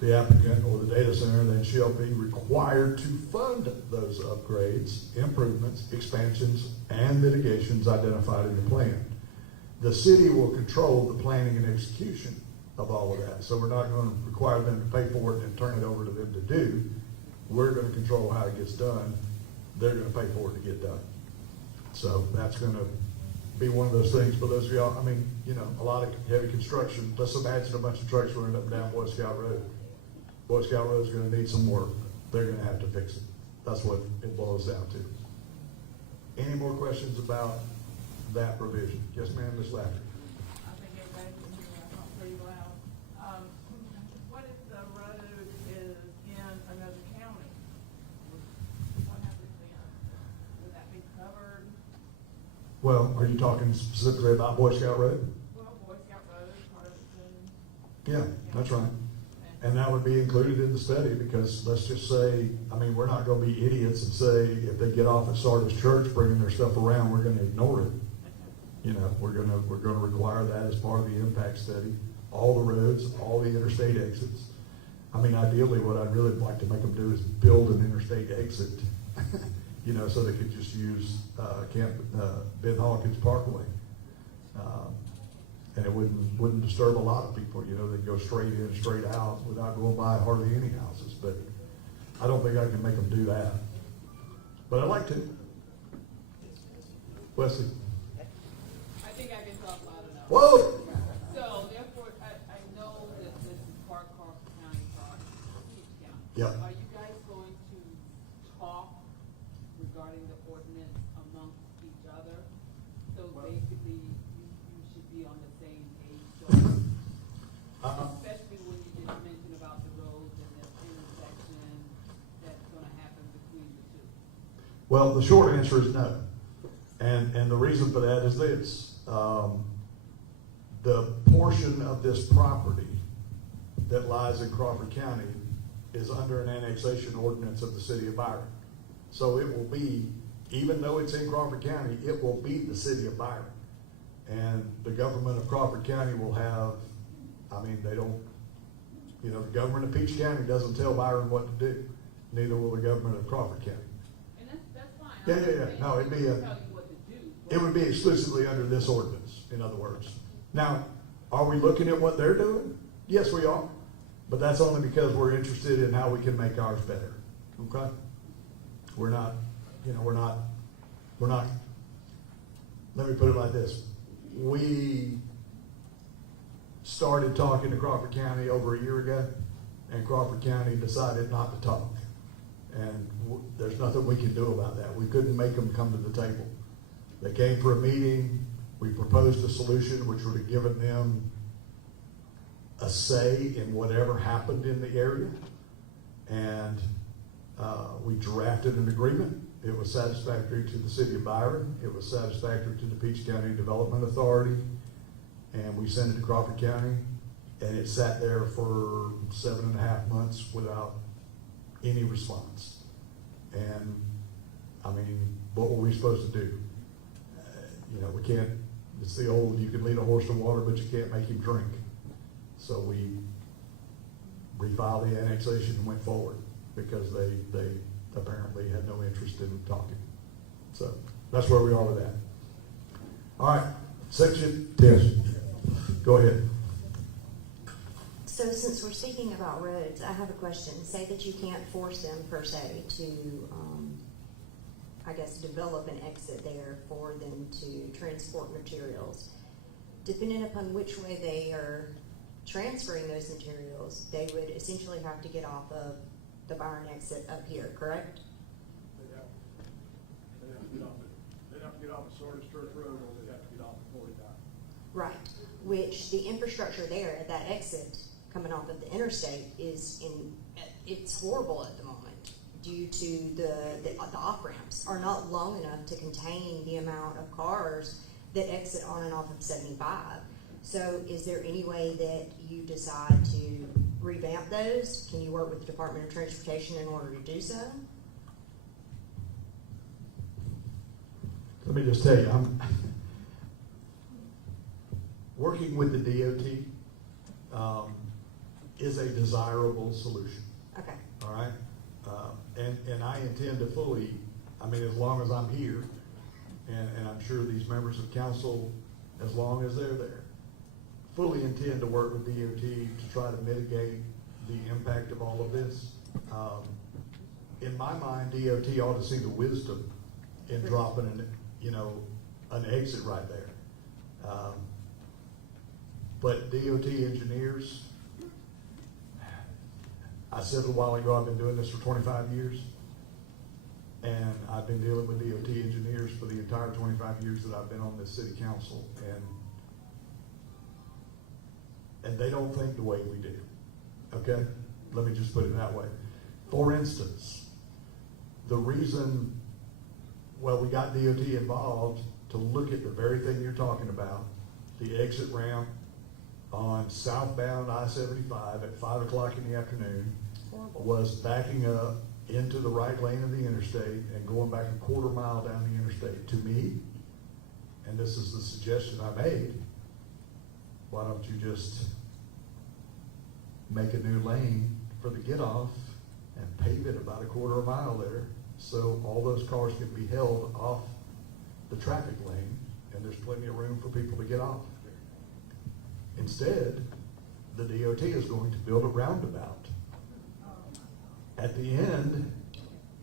The applicant or the data center then shall be required to fund those upgrades, improvements, expansions, and mitigations identified in the plan. The city will control the planning and execution of all of that. So we're not going to require them to pay for it and turn it over to them to do. We're going to control how it gets done. They're going to pay for it to get done. So that's going to be one of those things for those of y'all. I mean, a lot of heavy construction. Let's imagine a bunch of trucks running up and down Boy Scout Road. Boy Scout Road is going to need some work. They're going to have to fix it. That's what it boils down to. Any more questions about that provision? Yes, ma'am, Ms. Lafferty. I think everybody can hear me. I'm not pretty loud. What if the road is in another county? What happens then? Would that be covered? Well, are you talking specifically about Boy Scout Road? Well, Boy Scout Road, Partisan. Yeah, that's right. And that would be included in the study, because let's just say, we're not going to be idiots and say if they get off at Sardis Church bringing their stuff around, we're going to ignore it. We're going to require that as part of the impact study. All the roads, all the interstate exits. Ideally, what I'd really like to make them do is build an interstate exit, so they could just use Ben Hawkins Parkway. And it wouldn't disturb a lot of people. They'd go straight in, straight out without going by hardly any houses. But I don't think I can make them do that. But I'd like to. Wesley. I think I can talk loud enough. Whoa! So therefore, I know that this is part Crawford County, part Peach County. Yep. Are you guys going to talk regarding the ordinance amongst each other? So basically, you should be on the same page. So especially when you just mentioned about the roads and the intersection that's gonna happen between the two. Well, the short answer is no. And the reason for that is this. The portion of this property that lies in Crawford County is under an annexation ordinance of the city of Byron. So it will be, even though it's in Crawford County, it will be the city of Byron. And the government of Crawford County will have, they don't, the government of Peach County doesn't tell Byron what to do. Neither will the government of Crawford County. And that's fine. Yeah. No, it would be exclusively under this ordinance. in other words. Now, are we looking at what they're doing? Yes, we are. But that's only because we're interested in how we can make ours better, okay? We're not, let me put it like this. We started talking to Crawford County over a year ago, and Crawford County decided not to talk. And there's nothing we can do about that. We couldn't make them come to the table. They came for a meeting. We proposed a solution which would have given them a say in whatever happened in the area. And we drafted an agreement. It was satisfactory to the city of Byron. It was satisfactory to the Peach County Development Authority. And we sent it to Crawford County. And it sat there for 7.5 months without any response. And, I mean, what were we supposed to do? We can't, it's the old, you can lead a horse to water, but you can't make him drink. So we refiled the annexation and went forward because they apparently had no interest in talking. So that's where we are with that. All right, section 10. Go ahead. So since we're speaking about roads, I have a question. Say that you can't force them per se to, develop an exit there for them to transport materials. Depending upon which way they are transferring those materials, they would essentially have to get off of the Byron exit up here, correct? They'd have to get off of Sordus Church Road, or they'd have to get off of 49. Right, which the infrastructure there at that exit coming off of the interstate it's horrible at the moment due to the off-ramps are not long enough to contain the amount of cars that exit on and off of 75. So is there any way that you decide to revamp those? Can you work with the Department of Transportation in order to do so? Let me just tell you, I'm working with the DOT is a desirable solution. Okay. All right? And I intend to fully, as long as I'm here, and I'm sure these members of council, as long as they're there, fully intend to work with DOT to try to mitigate the impact of all of this. In my mind, DOT ought to see the wisdom in dropping an exit right there. But DOT engineers, I said a while ago, I've been doing this for 25 years, and I've been dealing with DOT engineers for the entire 25 years that I've been on this city council, and they don't think the way we do, okay? Let me just put it that way. For instance, the reason, we got DOT involved to look at the very thing you're talking about, the exit ramp on southbound I-75 at 5 o'clock in the afternoon was backing up into the right lane of the interstate and going back a quarter mile down the interstate. To me, and this is the suggestion I made, why don't you just make a new lane for the get off and pave it about a quarter of a mile there so all those cars can be held off the traffic lane and there's plenty of room for people to get off. Instead, the DOT is going to build a roundabout at the end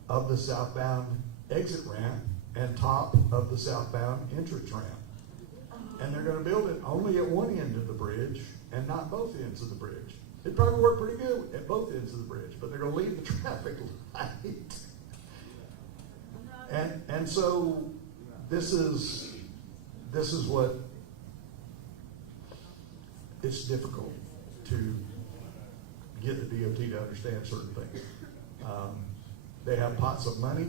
of the southbound exit ramp and top of the southbound entrance ramp. And they're going to build it only at one end of the bridge and not both ends of the bridge. It probably worked pretty good at both ends of the bridge, but they're going to leave the traffic light. And so this is what it's difficult to get the DOT to understand certain things. They have pots of money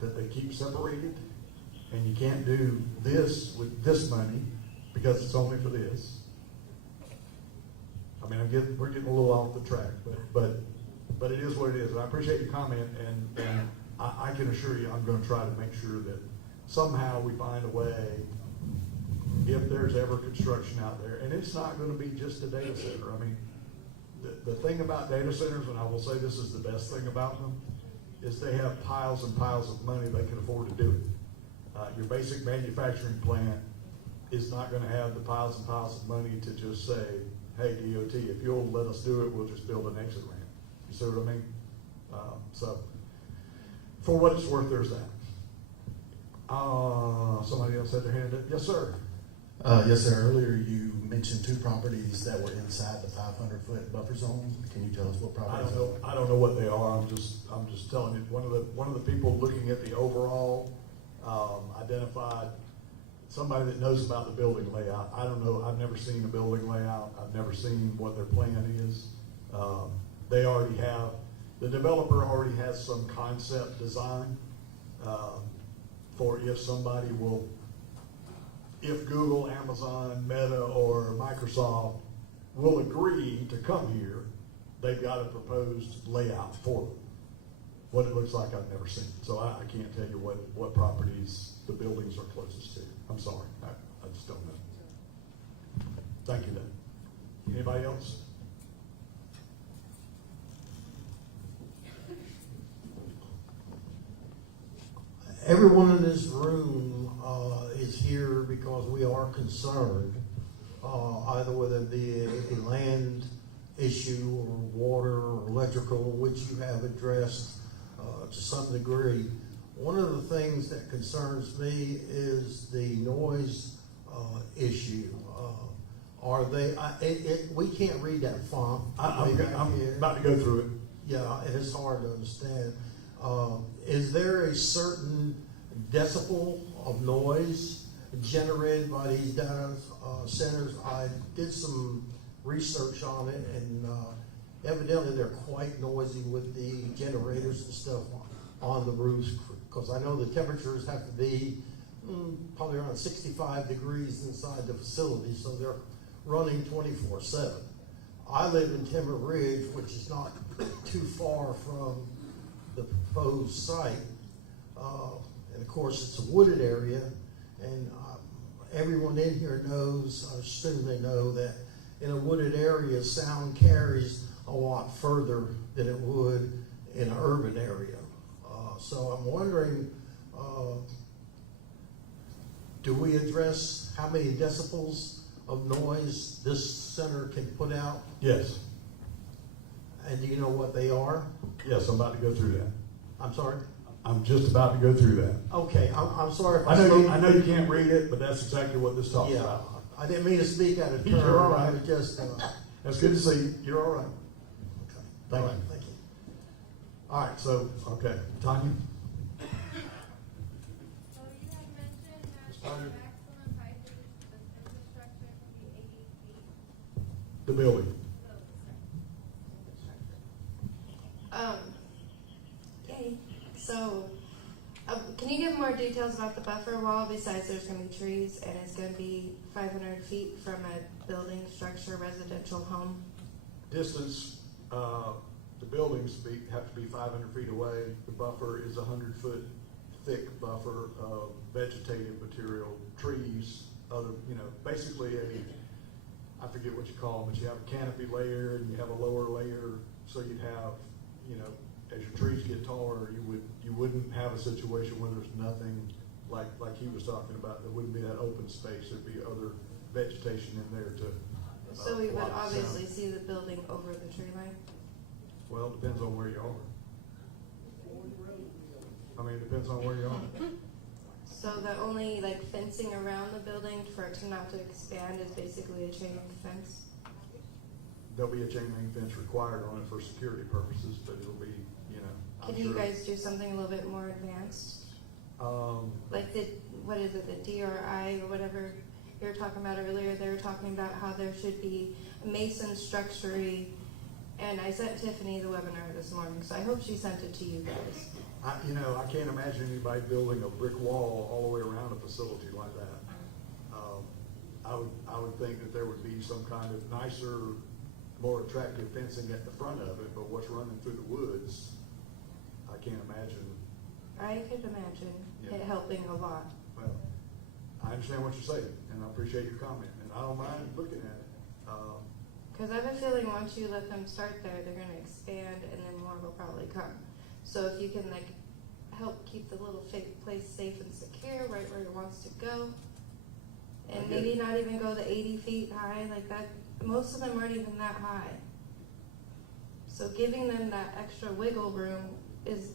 that they keep separated, and you can't do this with this money because it's only for this. We're getting a little off the track, but it is what it is. And I appreciate your comment, and I can assure you I'm going to try to make sure that somehow we find a way, if there's ever construction out there, and it's not going to be just a data center. The thing about data centers, and I will say this is the best thing about them, is they have piles and piles of money they can afford to do it. Your basic manufacturing plant is not gonna have the piles and piles of money to just say, hey, DOT, if you'll let us do it, we'll just build an exit ramp. You see what I mean? So, for what it's worth, there's that. Somebody else had their hand up. Yes, sir. Yes, sir. Earlier you mentioned 2 properties that were inside the 500-foot buffer zone. Can you tell us what properties? I don't know what they are. I'm just telling you. One of the people looking at the overall identified somebody that knows about the building layout. I don't know. I've never seen a building layout. I've never seen what their plan is. They already have, the developer already has some concept design for if somebody will, if Google, Amazon, Meta, or Microsoft will agree to come here, they've got a proposed layout for them. What it looks like, I've never seen. So I can't tell you what properties the buildings are closest to. I'm sorry, I just don't know. Thank you, Dan. Anybody else? Everyone in this room is here because we are concerned, either whether it be a land issue or water or electrical, which you have addressed to some degree. One of the things that concerns me is the noise issue. Are they? We can't read that font. I'm about to go through it. Yeah, it is hard to understand. Is there a certain decibel of noise generated by these data centers? I did some research on it, and evidently they're quite noisy with the generators and stuff on the roofs, because I know the temperatures have to be probably around 65 degrees inside the facility, so they're running 24/7. I live in Timber Ridge, which is not too far from the proposed site, and of course it's a wooded area, and everyone in here knows, I assume they know, that in a wooded area sound carries a lot further than it would in an urban area. So I'm wondering, do we address how many decibels of noise this center can put out? Yes. And do you know what they are? Yes, I'm about to go through that. I'm sorry? I'm just about to go through that. Okay, I'm sorry if I spoke. know you can't read it, but that's exactly what this talks Yeah, about. I didn't mean to speak out of turn. You're all right. I just, That's good to see you. You're all right. okay. Thank All you, right. thank you. All right, so, okay. Tanya? So you had mentioned that the Started. maximum height of this infrastructure can be 80 feet. The building. Yay. So, can you give more details about the buffer wall besides there's gonna be trees and it's gonna be 500 feet from a building, structure, residential home? Distance, the buildings have to be 500 feet away. The buffer is a 100-foot thick buffer of vegetative material, trees, other, basically I forget what you call them, but you have a canopy layer and you have a lower layer, so you have, as your trees get taller, you wouldn't have a situation where there's nothing like he was talking about. There wouldn't be that open space. There'd be other vegetation in there to. So we would block the sound. obviously see the building over the tree line? Well, it depends on where you are. I mean, it depends on where you are. So the only fencing around the building for it to not to expand is basically a chain link fence? There'll be a chain link fence required on it for security purposes, but it'll be, I'm Can you sure- guys do something a little bit more advanced? Like what is it, the DRI or whatever you were talking about earlier, they were talking about how there should be a mason structure-y, and I sent Tiffany the webinar this morning, so I hope she sent it to you guys. I can't imagine anybody building a brick wall all the way around a facility like that. I would think that there would be some kind of nicer, more attractive fencing at the front of it, but what's running through the woods, I can't imagine. I could imagine it helping a lot. Well, I understand what you're saying, and I appreciate your comment, and I don't mind looking at it. Because I have a feeling once you let them start there, they're going to expand and then more will probably come. So if you can help keep the little place safe and secure right where it wants to go, And I get maybe it. not even go the 80 feet high like that. Most of them aren't even that high. So giving them that extra wiggle room is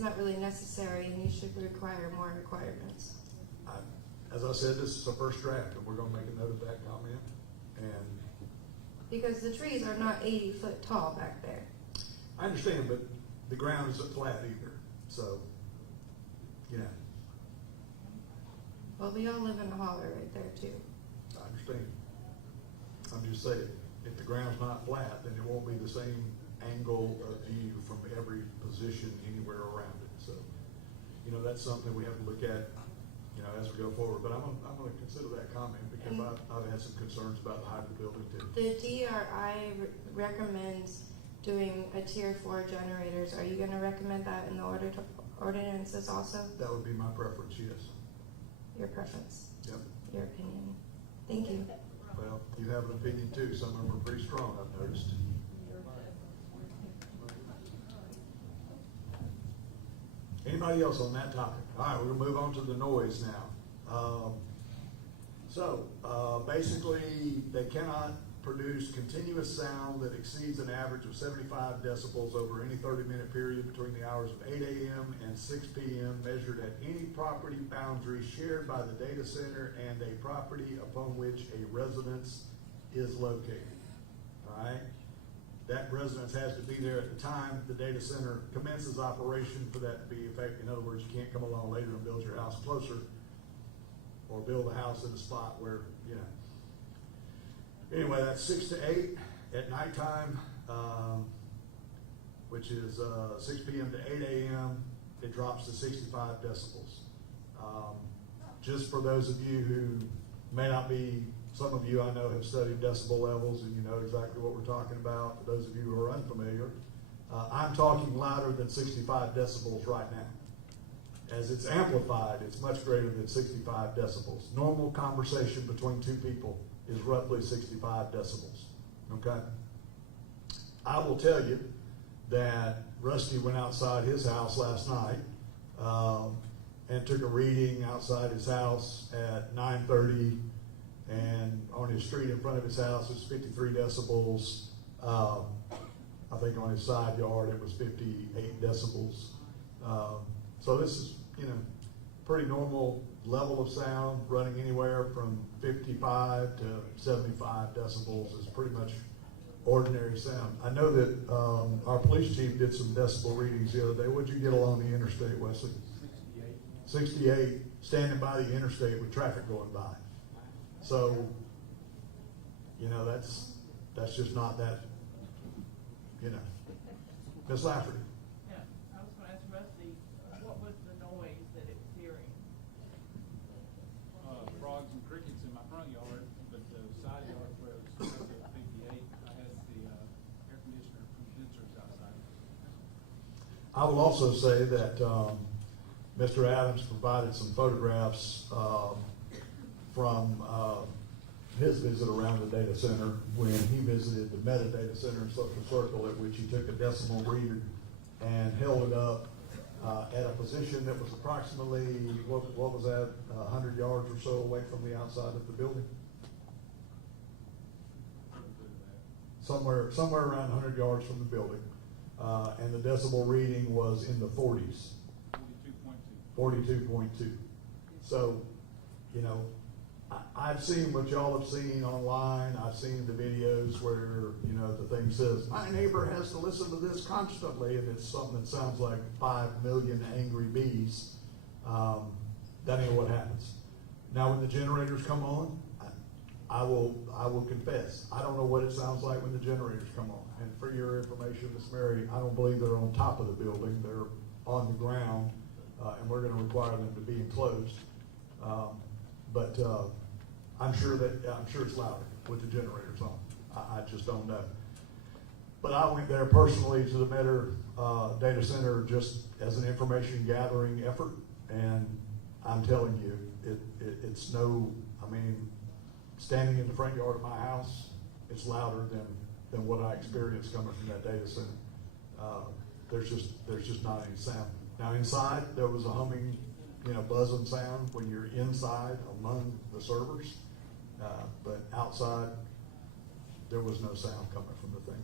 not really necessary, and you should require more requirements. As I said, this is the first draft, and we're gonna make a note of that comment. And Because the trees are not 80 foot tall back there. I understand, but the ground isn't flat either, so, you know, Well, we all live in a holler right there too. I understand. I'm just saying, if the ground's not flat, then it won't be the same angle of view from every position anywhere around it. So, you know, that's something we have to look at, you know, as we go forward. But I'm gonna consider that comment because I've had some concerns about the height of the building too. The DRI recommends doing a tier 4 generators. Are you gonna recommend that in the ordinances also? That would be my preference, yes. Your preference, Yep. your opinion. Thank you. Well, you have an opinion too. Some of them are pretty strong, I've noticed. Anybody else on that topic? All right, we're gonna move on to the noise now. Basically, they cannot produce continuous sound that exceeds an average of 75 decibels over any 30-minute period between the hours of 8 a.m. and 6 p.m. measured at any property boundary shared by the data center and a property upon which a residence is located. All right? That residence has to be there at the time the data center commences operation for that to be effective. In other words, you can't come along later and build your house closer or build a house in a spot where, you know. Anyway, that's 6 to 8 at nighttime, which is 6 p.m. to 8 a.m. It drops to 65 decibels. Just for those of you who may not be, some of you I know have studied decibel levels and you know exactly what we're talking about. For those of you who are unfamiliar, I'm talking louder than 65 decibels right now. As it's amplified, it's much greater than 65 decibels. Normal conversation between two people is roughly 65 decibels, okay? I will tell you that Rusty went outside his house last night and took a reading outside his house at 9:30, and on his street in front of his house was 53 decibels. I think on his side yard it was 58 decibels. So this is, you know, pretty normal level of sound, running anywhere from 55 to 75 decibels is pretty much ordinary sound. I know that our police chief did some decibel readings the other day. What'd you get along the interstate, Wesley? 68, standing by the interstate with traffic going by. So, you know, that's just not that, you know. Ms. Lafferty. Yeah, I was gonna ask Rusty, what was the noise that it was hearing? Frogs and crickets in my front yard, but the side yard where it was 58, I had the air conditioner condensers outside. I will also say that Mr. Adams provided some photographs from his visit around the data center when he visited the metadata center in Social Circle, at which he took a decibel reader and held it up at a position that was approximately, what was that, 100 yards or so away from the outside of the building? Somewhere around 100 yards from the building. And the decibel reading was in the 40s. 42.2. So, you know, I've seen what y'all have seen online. I've seen the videos where, you know, the thing says, my neighbor has to listen to this constantly, and it's something that sounds like 5 million angry bees. That ain't what happens. Now, when the generators come on, I will confess, I don't know what it sounds like when the generators come on. And for your information, Miss Mary, I don't believe they're on top of the building. They're on the ground, and we're gonna require them to be enclosed. But I'm sure it's louder with the generators on. I just don't know. But I went there personally to the Metter data center just as an information gathering effort, and I'm telling you, it's no, I mean, standing in the front yard of my house, it's louder than what I experienced coming from that data center. There's just not any sound. Now inside, there was a humming buzzing sound when you're inside among the servers. But outside, there was no sound coming from the thing.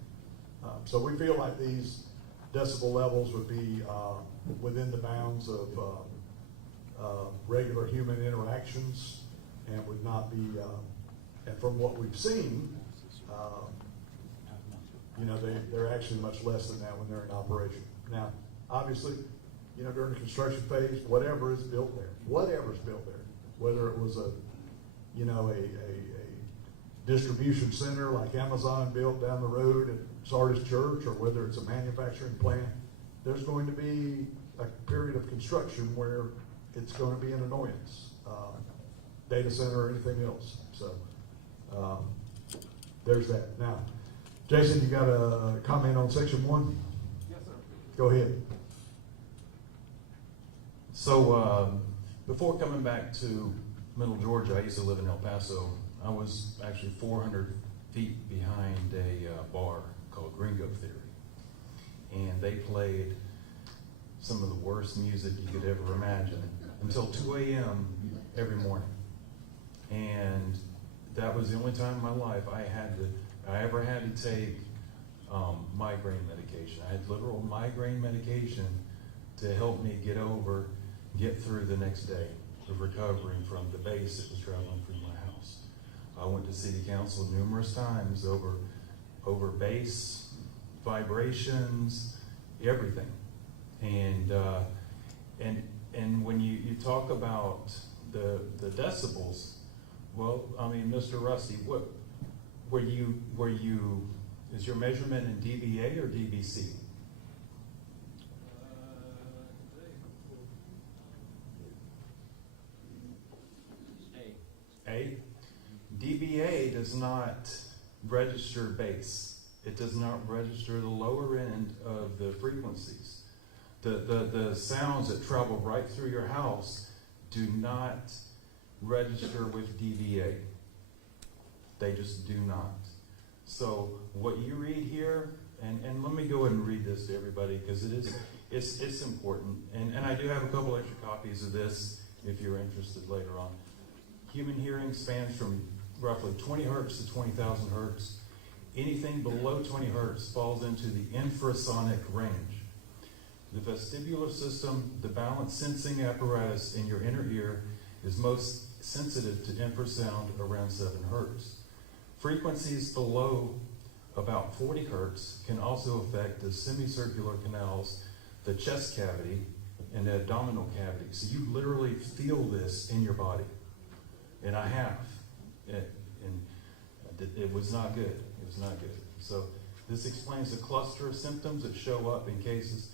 So we feel like these decibel levels would be within the bounds of regular human interactions and would not be, and from what we've seen, they're actually much less than that when they're in operation. Now, obviously, during the construction phase, whatever is built there, whether it was a distribution center like Amazon built down the road at Sardis Church, or whether it's a manufacturing plant, there's going to be a period of construction where it's going to be an annoyance, data center or anything else. So there's that. Now, Jason, you got a comment on section 1? Yes, sir. Go ahead. So before coming back to Middle Georgia, I used to live in El Paso. I was actually 400 feet behind a bar called Gringo Theory. And they played some of the worst music you could ever imagine until 2 a.m. every morning. And that was the only time in my life I ever had to take migraine medication. I had literal migraine medication to help me get through the next day of recovering from the bass that was traveling through my house. I went to city council numerous times over bass, vibrations, everything. And when you talk about the decibels, well, I mean, Mr. Rusty, what were you is your measurement in dBA or dBc? A. dBA does not register bass. It does not register the lower end of the frequencies. The sounds that travel right through your house do not register with dBA. They just do not. So what you read here, and let me go ahead and read this to everybody because it's important. And I do have a couple extra copies of this if you're interested later on. Human hearing spans from roughly 20 hertz to 20,000 hertz. Anything below 20 hertz falls into the infrasonic range. The vestibular system, the balance sensing apparatus in your inner ear, is most sensitive to infrasound around 7 hertz. Frequencies below about 40 hertz can also affect the semicircular canals, the chest cavity, and the abdominal cavity. So you literally feel this in your body. And I have. And it was not good. It was not good. So this explains the cluster of symptoms that show up in case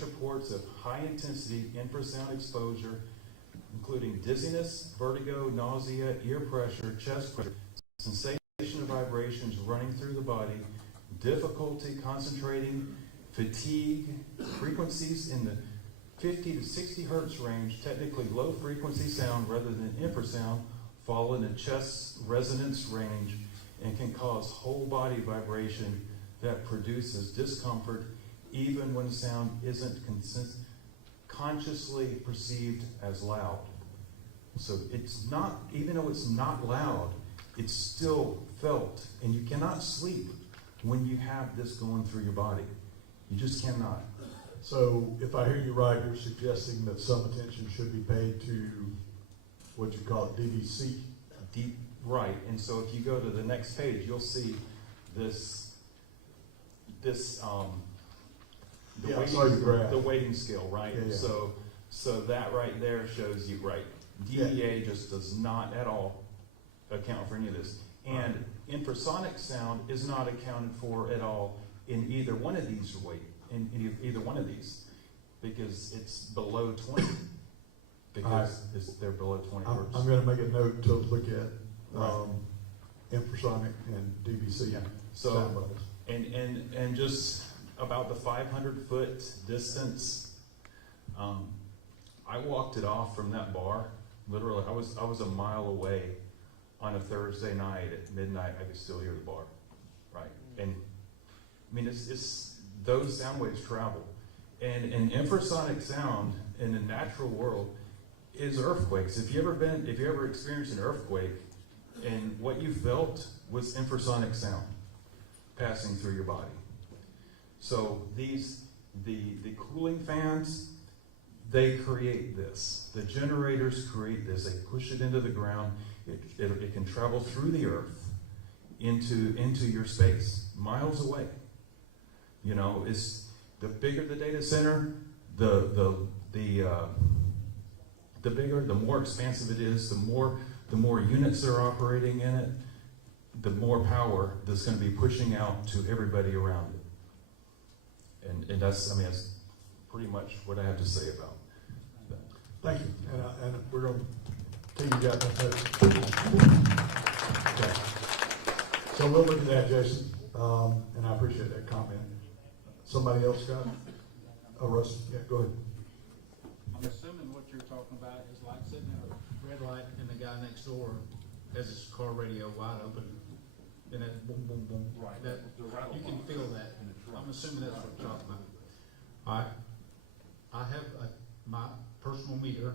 reports of high intensity infrasound exposure, including dizziness, vertigo, nausea, ear pressure, chest pressure, sensation of vibrations running through the body, difficulty concentrating, fatigue, frequencies in the 50 to 60 hertz range, technically low frequency sound rather than infrasound, fall in the chest resonance range and can cause whole body vibration that produces discomfort even when sound isn't consciously perceived as loud. So it's not, even though it's not loud, it's still felt. And you cannot sleep when you have this going through your body. You just cannot. So if I hear you right, you're suggesting that some attention should be paid to what you call DVC. Right, and so if you go to the next page, you'll see the weighting scale, right? Yeah, yeah. So that right there shows you, right, dBA just does not at all account for any of this. And infrasonic sound is not accounted for at all in either one of these either one of these, because it's below 20. Because they're below 20 hertz. I'm going to make a note to look at infrasonic and DVC sound levels. And just about the 500-foot distance, I walked it off from that bar. Literally, I was a mile away on a Thursday night at midnight. I could still hear the bar, right? And I mean, it's those sound waves travel, and infrasonic sound in the natural world is earthquakes. If you ever experienced an earthquake and what you felt was infrasonic sound passing through your body. So the cooling fans, they create this. The generators create this. They push it into the ground. It can travel through the earth into your space, miles away. You know, it's the bigger the data center, the bigger, the more expansive it is, the more units that are operating in it, the more power that's going to be pushing out to everybody around it. And that's pretty much what I have to say about that. Thank you, and we're going to tell you guys that. Okay. So we'll look at that, Jason, and I appreciate that comment. Somebody else got it? Oh, Russ, yeah, go ahead. I'm assuming what you're talking about is like sitting at a red light and the guy next door has his car radio wide open and that boom, boom, boom. Right. That, you can feel that. I'm assuming that's what you're talking about. All right. I have my personal meter.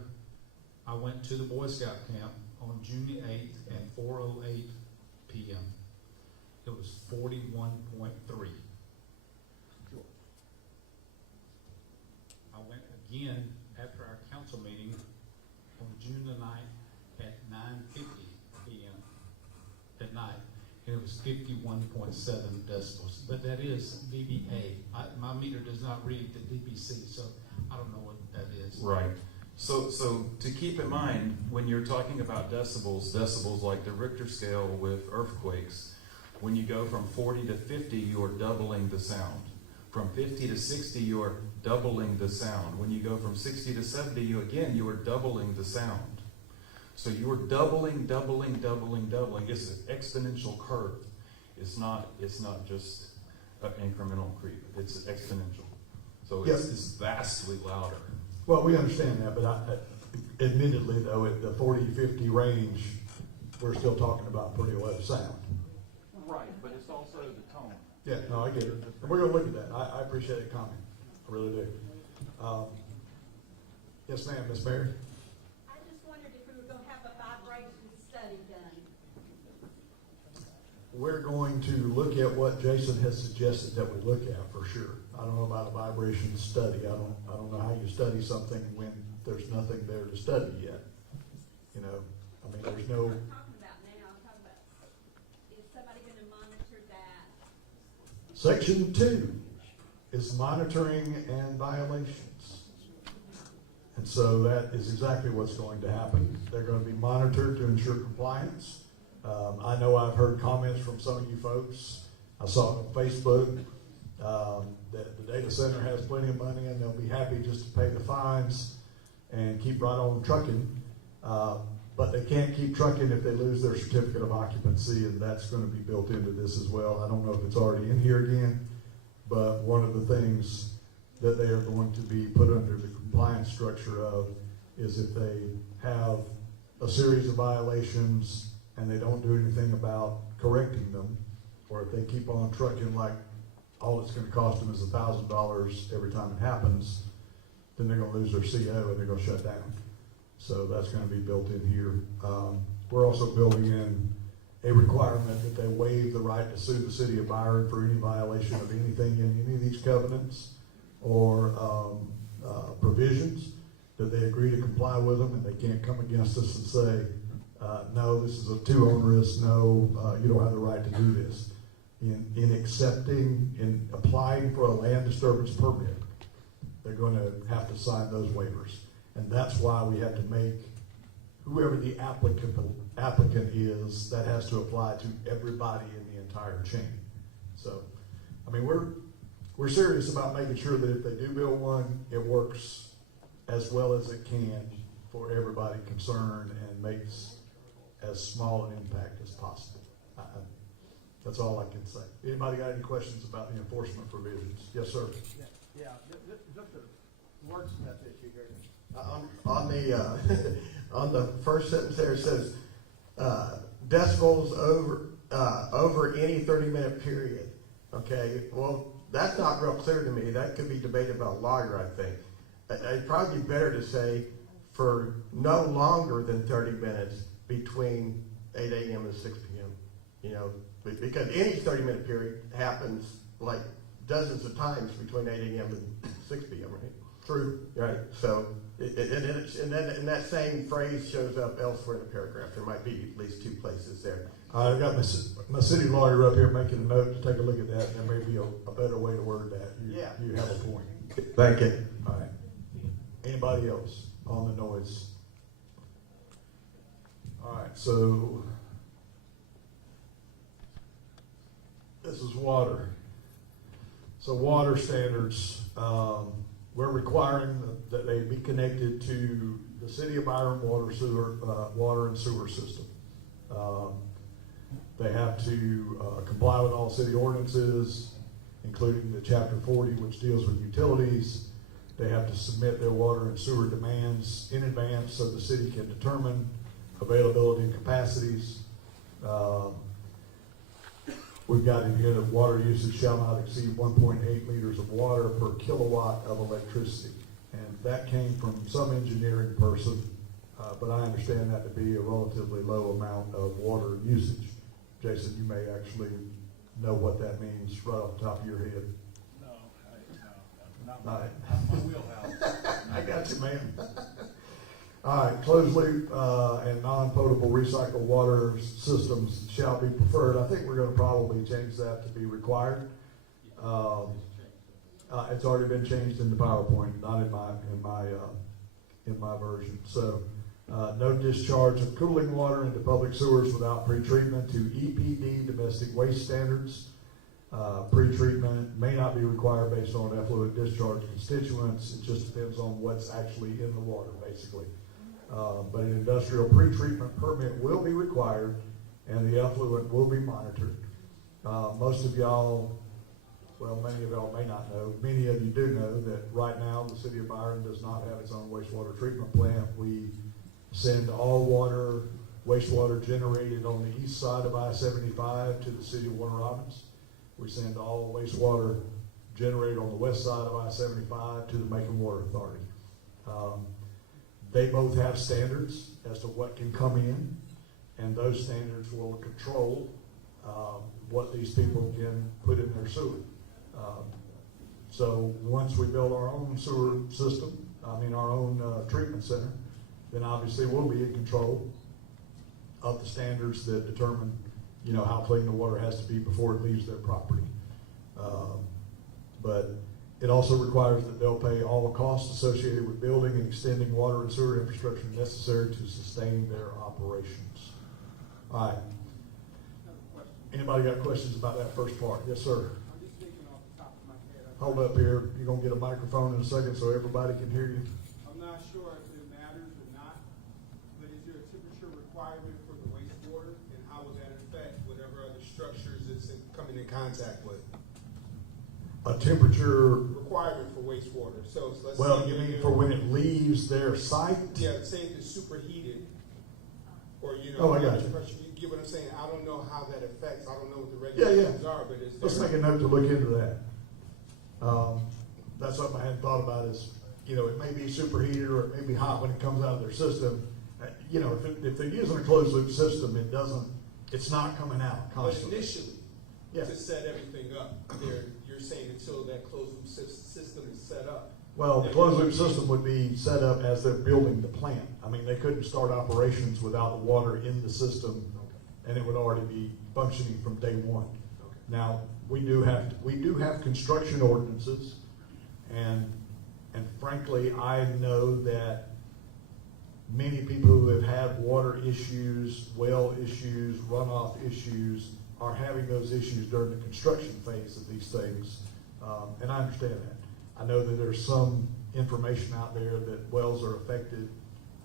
I went to the Boy Scout camp on June the 8th at 4:08 p.m. It was 41.3. I went again after our council meeting on June the 9th at 9:50 p.m. at night, and it was 51.7 decibels. But that is dBA. My meter does not read the dBc, so I don't know what that is. Right. So to keep in mind, when you're talking about decibels like the Richter scale with earthquakes, when you go from 40 to 50, you're doubling the sound. From 50 to 60, you're doubling the sound. When you go from 60 to 70, you are doubling the sound. So you are doubling. It's an exponential curve. It's not just an incremental creep. It's exponential. So it's vastly louder. Well, we understand that, but admittedly, though, at the 40-50 range, we're still talking about pretty low sound. Right, but it's also the tone. Yeah, no, I get it. And we're going to look at that. I appreciate that comment. I really do. Yes, ma'am, Miss Mary? I just wondered if we were gonna have a vibration study done. We're going to look at what Jason has suggested that we look at for sure. I don't know about a vibration study. I don't know how you study something when there's nothing there to study yet. You know, I mean, there's no. I'm talking about now. I'm talking about, is somebody gonna monitor that? Section 2 is monitoring and violations. And so that is exactly what's going to happen. They're going to be monitored to ensure compliance. I know I've heard comments from some of you folks. I saw it on Facebook that the data center has plenty of money and they'll be happy just to pay the fines and keep right on trucking. But they can't keep trucking if they lose their certificate of occupancy, and that's going to be built into this as well. I don't know if it's already in here again, but one of the things that they are going to be put under the compliance structure of is if they have a series of violations and they don't do anything about correcting them, or if they keep on trucking like all it's going to cost them is $1,000 every time it happens, then they're going to lose their CO and they're going to shut down. So that's going to be built in here. We're also building in a requirement that they waive the right to sue the city of Byron for any violation of anything in any of these covenants or provisions, that they agree to comply with them, and they can't come against us and say, no, this is too onerous, no, you don't have the right to do this. In applying for a land disturbance permit, they're going to have to sign those waivers. And that's why we have to make, whoever the applicant is, that has to apply to everybody in the entire chain. So, I mean, we're serious about making sure that if they do build one, it works as well as it can for everybody concerned and makes as small an impact as possible. That's all I can say. Anybody got any questions about the enforcement provisions? Yes, sir. Yeah, just a wordsmith issue here. On the on the first sentence there, it says decibels over any 30-minute period. Okay, well, that's not real clear to me. That could be debated by a lawyer, I think. It'd probably be better to say for no longer than 30 minutes between 8 a.m. and 6 p.m. You know, because any 30-minute period happens like dozens of times between 8 a.m. and 6 p.m., right? True. Right, so, and that same phrase shows up elsewhere in the paragraph. There might be at least 2 places there. I've got my city lawyer up here making a note to take a look at that. There may be a better way to word that. You have a point. Thank you. All right. Anybody else on the noise? All right, so this is water. So water standards, we're requiring that they be connected to the city of Byron water and sewer system. They have to comply with all city ordinances, including the Chapter 40, which deals with utilities. They have to submit their water and sewer demands in advance so the city can determine availability and capacities. We've got in here that water usage shall not exceed 1.8 liters of water per kilowatt of electricity. And that came from some engineering person, but I understand that to be a relatively low amount of water usage. Jason, you may actually know what that means right off the top of your head. No, not my wheelhouse. I got you, man. All right, closed loop and non-potable recycled water systems shall be preferred. I think we're going to probably change that to be required. It's already been changed in the PowerPoint, not in my version. So, no discharge of cooling water into public sewers without pretreatment to EPD domestic waste standards. Pretreatment may not be required based on effluent discharge constituents. It just depends on what's actually in the water, basically. But an industrial pretreatment permit will be required, and the effluent will be monitored. Most of y'all, well, many of y'all may not know, many of you do know that right now the city of Byron does not have its own wastewater treatment plant. We send all wastewater generated on the east side of I-75 to the city of Warner Robins. We send all wastewater generated on the west side of I-75 to the Macon Water Authority. They both have standards as to what can come in, and those standards will control what these people can put in their sewer. So once we build our own sewer system, our own treatment center, then obviously we'll be in control of the standards that determine, how clean the water has to be before it leaves their property. But it also requires that they'll pay all the costs associated with building and extending water and sewer infrastructure necessary to sustain their operations. All right. Anybody got questions about that first part? Yes, sir. I'm just thinking off the top of my head. Hold up here. You're going to get a microphone in a second so everybody can hear you. I'm not sure if it matters or not, but is there a temperature requirement for the wastewater, and how would that affect whatever other structures it's coming in contact with? A temperature Requirement for wastewater. So let's well, say you mean for when it leaves their site? Yeah, say if it's superheated, or Oh, I got you. pressure. You get what I'm saying? I don't know how that affects. I don't know what the regulations are, but is there? Let's make a note to look into that. That's something I hadn't thought about is, it may be superheated or it may be hot when it comes out of their system. If they're using a closed loop system, it's not coming out constantly. But initially, Yeah. to set everything up, you're saying until that closed loop system is set up. Well, the closed loop system would be set up as they're building the plant. They couldn't start operations without the water in the system, and it would already be functioning from day one. Now, we do have construction ordinances, and frankly, I know that many people who have had water issues, well issues, runoff issues, are having those issues during the construction phase of these things, and I understand that. I know that there's some information out there that wells are affected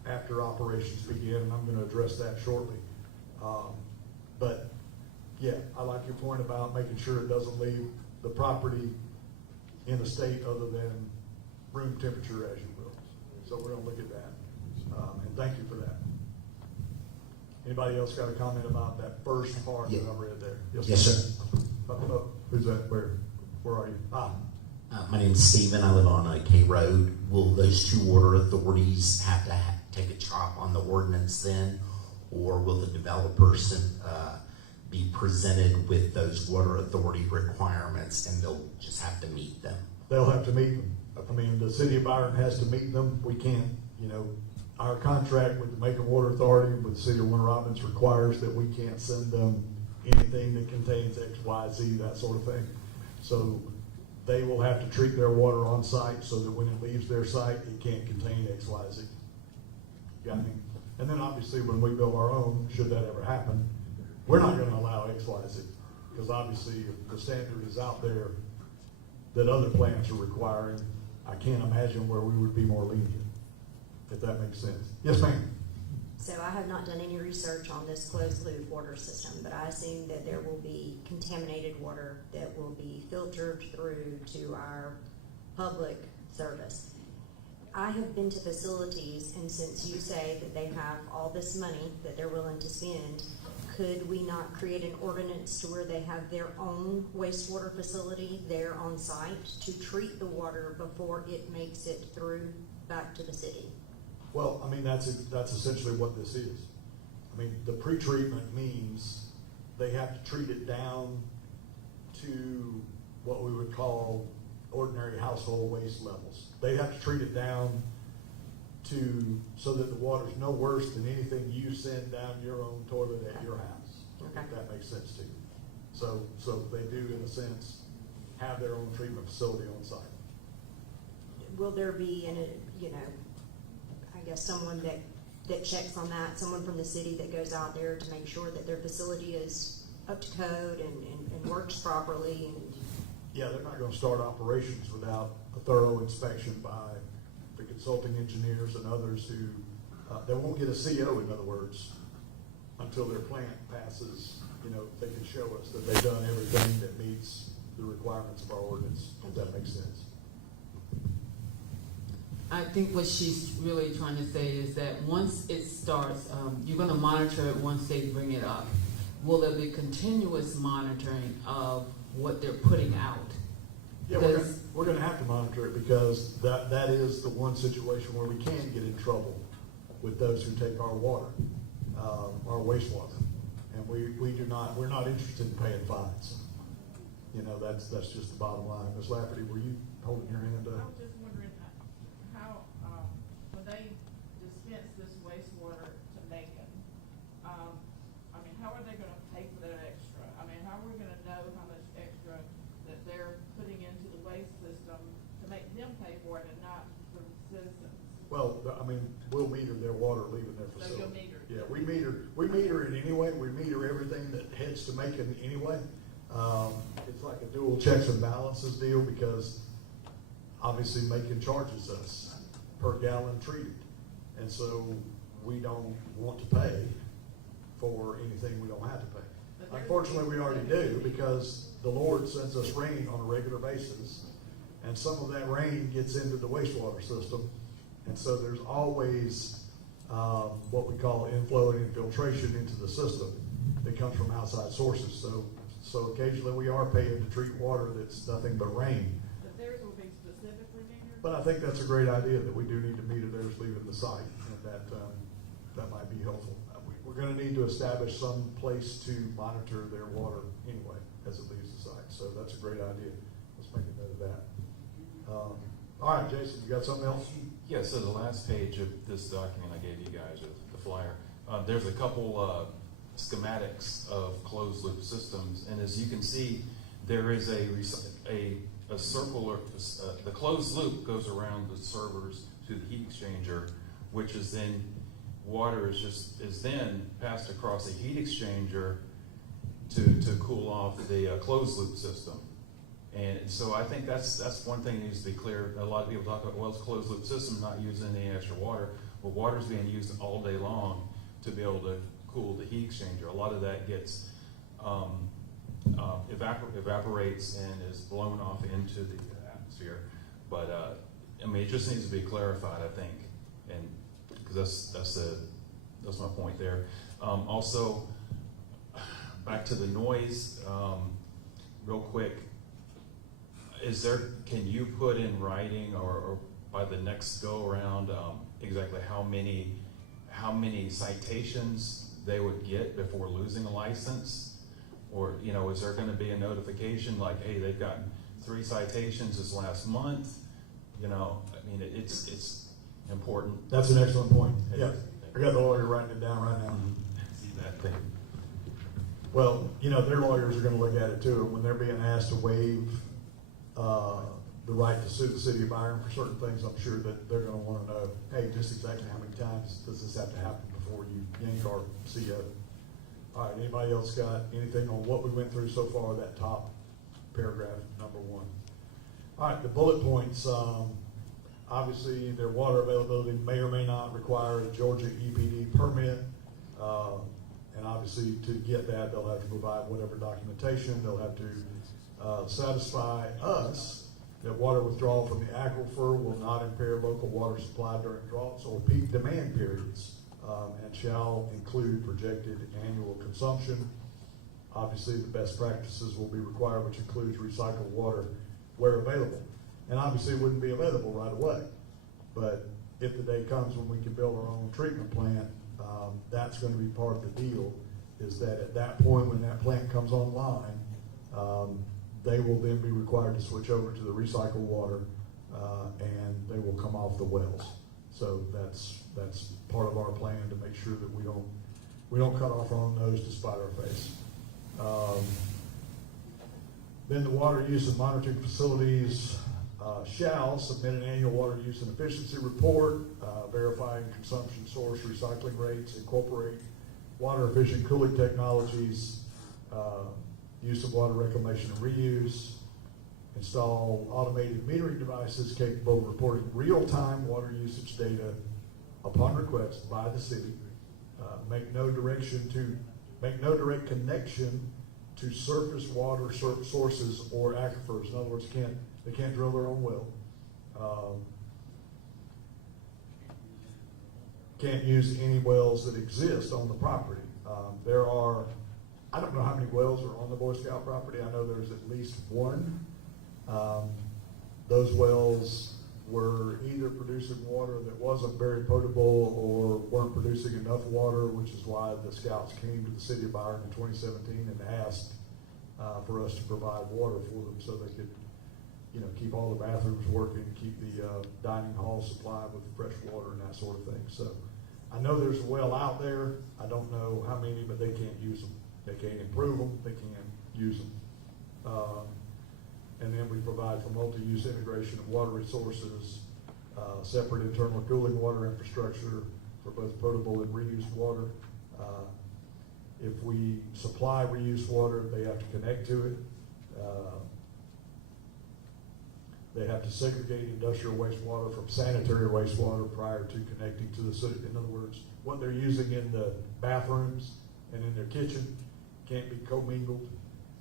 after operations begin, and I'm going to address that shortly. But yeah, I like your point about making sure it doesn't leave the property in a state other than room temperature, as you will. So we're going to look at that, and thank you for that. Anybody else got a comment about that first part that I read there? Yes, sir. Who's that? Where are you? My name's Stephen. I live on K Road. Will those two water authorities have to take a chop on the ordinance then? Or will the developers be presented with those water authority requirements and they'll just have to meet them? They'll have to meet them. I mean, the city of Byron has to meet them. We can't, our contract with the Macon Water Authority with the city of Warner Robins requires that we can't send them anything that contains X, Y, Z, that sort of thing. So they will have to treat their water on site so that when it leaves their site, it can't contain X, Y, Z. Got me? And then obviously when we build our own, should that ever happen, we're not gonna allow X, Y, Z. Because obviously if the standard is out there that other plants are requiring, I can't imagine where we would be more lenient, if that makes sense. Yes, ma'am. So I have not done any research on this closed loop water system, but I assume that there will be contaminated water that will be filtered through to our public service. I have been to facilities, and since you say that they have all this money that they're willing to spend, could we not create an ordinance to where they have their own wastewater facility there on site to treat the water before it makes it through back to the city? Well, I mean, that's essentially what this is. I mean, the pretreatment means they have to treat it down to what we would call ordinary household waste levels. They have to treat it down so that the water's no worse than anything you send down your own toilet at your house. Okay. If that makes sense to you. So they do, in a sense, have their own treatment facility on site. Will there be I guess someone that checks on that, someone from the city that goes out there to make sure that their facility is up to code and works properly? And Yeah, they're not gonna start operations without a thorough inspection by the consulting engineers and others who, they won't get a CO, in other words, until their plant passes, they can show us that they've done everything that meets the requirements of our ordinance, if that makes sense. I think what she's really trying to say is that once it starts, you're gonna monitor it once they bring it up. Will there be continuous monitoring of what they're putting out? Yeah, we're gonna have to monitor it because that is the one situation where we can get in trouble with those who take our water, our wastewater. And we're not interested in paying fines. That's just the bottom line. Ms. Lafferty, were you holding your hand I up? was just wondering how, when they dispense this wastewater to Macon, how are they gonna pay for that extra? How are we gonna know how much extra that they're putting into the waste system to make them pay for it and not the citizens? Well, we'll meter their water leaving their So facility. you'll meter? Yeah, we meter it anyway. We meter everything that heads to Macon anyway. It's like a dual checks and balances deal because obviously Macon charges us per gallon treated. And so we don't want to pay for anything we don't have to pay. Unfortunately, we already do because the Lord sends us rain on a regular basis. And some of that rain gets into the wastewater system. And so there's always what we call inflow and infiltration into the system that comes from outside sources. So occasionally we are paying to treat water that's nothing but rain. But theirs will be specifically metered? But I think that's a great idea that we do need to meter theirs leaving the site, and that might be helpful. We're going to need to establish some place to monitor their water anyway as it leaves the site. So that's a great idea. Let's make a note of that. All right, Jason, you got something else? Yeah, so the last page of this document I gave you guys, the flyer, there's a couple schematics of closed loop systems, and as you can see, there is a circular, the closed loop goes around the servers to the heat exchanger, which is then, water is then passed across a heat exchanger to cool off the closed loop system. And so I think that's one thing that needs to be clear. A lot of people talk about, well, it's a closed loop system, not using any extra water. Well, water's being used all day long to be able to cool the heat exchanger. A lot of that gets evaporates and is blown off into the atmosphere. But it just needs to be clarified, I think, and because that's my point there. Also, back to the noise, real quick. can you put in writing or by the next go around, exactly how many citations they would get before losing a license? Or, is there gonna be a notification like, hey, they've gotten 3 citations this last month? It's important. That's an excellent point. Yeah, I got the lawyer writing it down right now. See that thing. Well, their lawyers are gonna look at it too, and when they're being asked to waive, the right to sue the city of Byron for certain things, I'm sure that they're gonna wanna know, hey, just exactly how many times does this have to happen before you yank our CO? All right, anybody else got anything on what we went through so far, that top paragraph, number 1? All right, the bullet points, obviously their water availability may or may not require a Georgia EPD permit. And obviously to get that, they'll have to provide whatever documentation. They'll have to satisfy us that water withdrawal from the aquifer will not impair local water supply during droughts or peak demand periods, and shall include projected annual consumption. Obviously, the best practices will be required, which includes recycled water where available. And obviously it wouldn't be available right away. But if the day comes when we can build our own treatment plant, that's going to be part of the deal, is that at that point when that plant comes online, they will then be required to switch over to the recycled water, and they will come off the wells. So that's part of our plan to make sure that we don't cut off our own nose to spite our face. Then the water use and monitoring facilities shall submit an annual water use and efficiency report, verifying consumption source, recycling rates, incorporate water efficient cooling technologies, use of water reclamation and reuse, install automated metering devices capable of reporting real-time water usage data upon request by the city, make no direct connection to surface water sources or aquifers. In other words, they can't drill their own well. Can't use any wells that exist on the property. I don't know how many wells are on the Boy Scout property. I know there's at least 1. Those wells were either producing water that wasn't very potable or weren't producing enough water, which is why the Scouts came to the city of Byron in 2017 and asked for us to provide water for them so they could, keep all the bathrooms working, keep the dining hall supplied with fresh water and that sort of thing. So I know there's a well out there. I don't know how many, but they can't use them. They can't improve them. They can't use them. And then we provide for multi-use integration of water resources, separate internal cooling water infrastructure for both potable and reused water. If we supply reused water, they have to connect to it. They have to segregate industrial wastewater from sanitary wastewater prior to connecting to the city. In other words, what they're using in the bathrooms and in their kitchen can't be commingled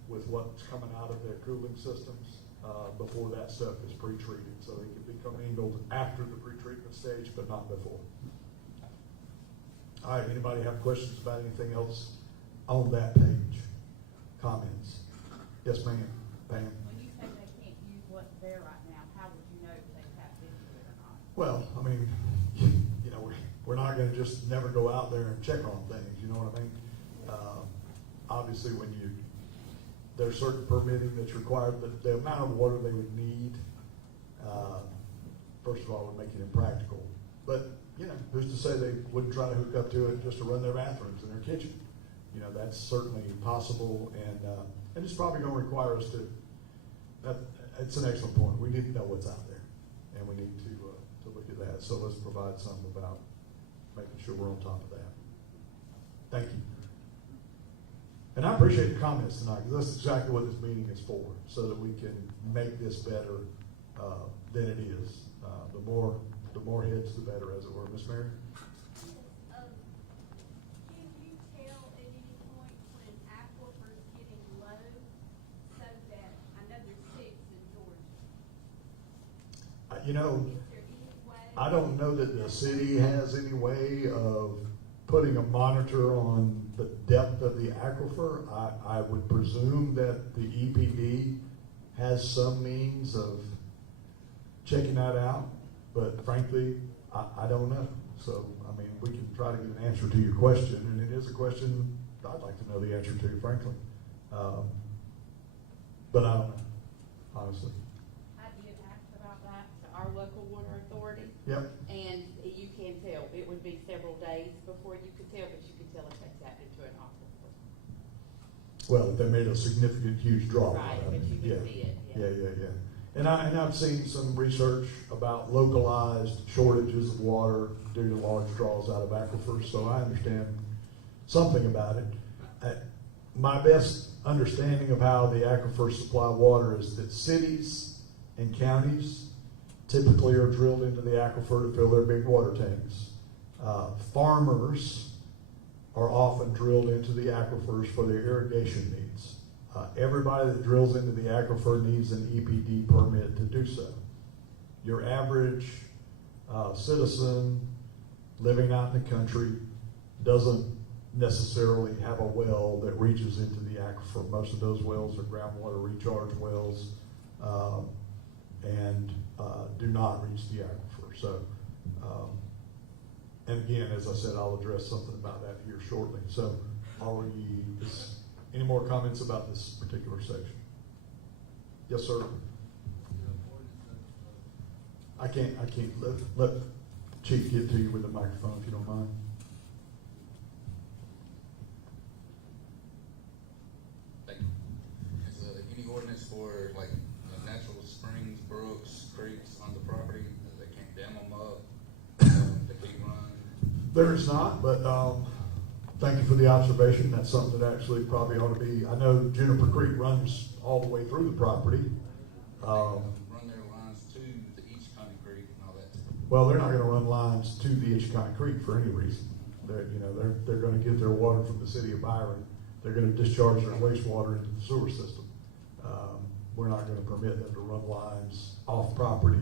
with what's coming out of their cooling systems before that stuff is pre-treated. So they can be commingled after the pre-treatment stage, but not before. All right, anybody have questions about anything else on that page? Comments? Yes, ma'am. Pam? When you say they can't use what's there right now, how would you know if they tapped into it or not? Well, I mean, we're not going to just never go out there and check on things. You know what I mean? Obviously, there's certain permitting that's required, but the amount of water they would need, first of all, would make it impractical. But, who's to say they wouldn't try to hook up to it just to run their bathrooms in their kitchen? That's certainly possible, and it's probably going to require us to, it's an excellent point. We need to know what's out there, and we need to look at that. So let's provide some about making sure we're on top of that. Thank you. And I appreciate the comments tonight, because that's exactly what this meeting is for, so that we can make this better than it is. The more heads, the better, as it were. Miss Mary? Can you tell at any point when aquifer's getting low, so that, I know there's 6 in Georgia. Is there any way? I don't know that the city has any way of putting a monitor on the depth of the aquifer. I would presume that the EPD has some means of checking that out, but frankly, I don't know. So, I mean, we can try to get an answer to your question, and it is a question I'd like to know the answer to, frankly. But I don't know, honestly. I did ask about that to our local water authority. Yep. And you can tell, it would be several days before you could tell, but you could tell if they tapped into an aquifer. Well, if they made a significant, huge drop. Right, I but mean, you would see it, yeah. Yeah. And I've seen some research about localized shortages of water due to large draws out of aquifers, so I understand something about it. My best understanding of how the aquifers supply water is that cities and counties typically are drilled into the aquifer to fill their big water tanks. Farmers are often drilled into the aquifers for their irrigation needs. Everybody that drills into the aquifer needs an EPD permit to do so. Your average citizen living out in the country doesn't necessarily have a well that reaches into the aquifer. Most of those wells are groundwater recharge wells and do not reach the aquifer. So, and again, as I said, I'll address something about that here shortly. So, any more comments about this particular section? Yes, sir. I can't let Chief get to you with the microphone if you don't mind. Thank you. Is any ordinance for like natural springs, brooks, creeks on the property? They can't dam them up. They can't run. There is not, but thank you for the observation. That's something that actually probably ought to be. I know Juniper Creek runs all the way through the property. Run their lines to the East County Creek and all that. Well, they're not going to run lines to the Itchcock Creek for any reason. They're going to get their water from the city of Byron. They're going to discharge their wastewater into the sewer system. We're not going to permit them to run lines off property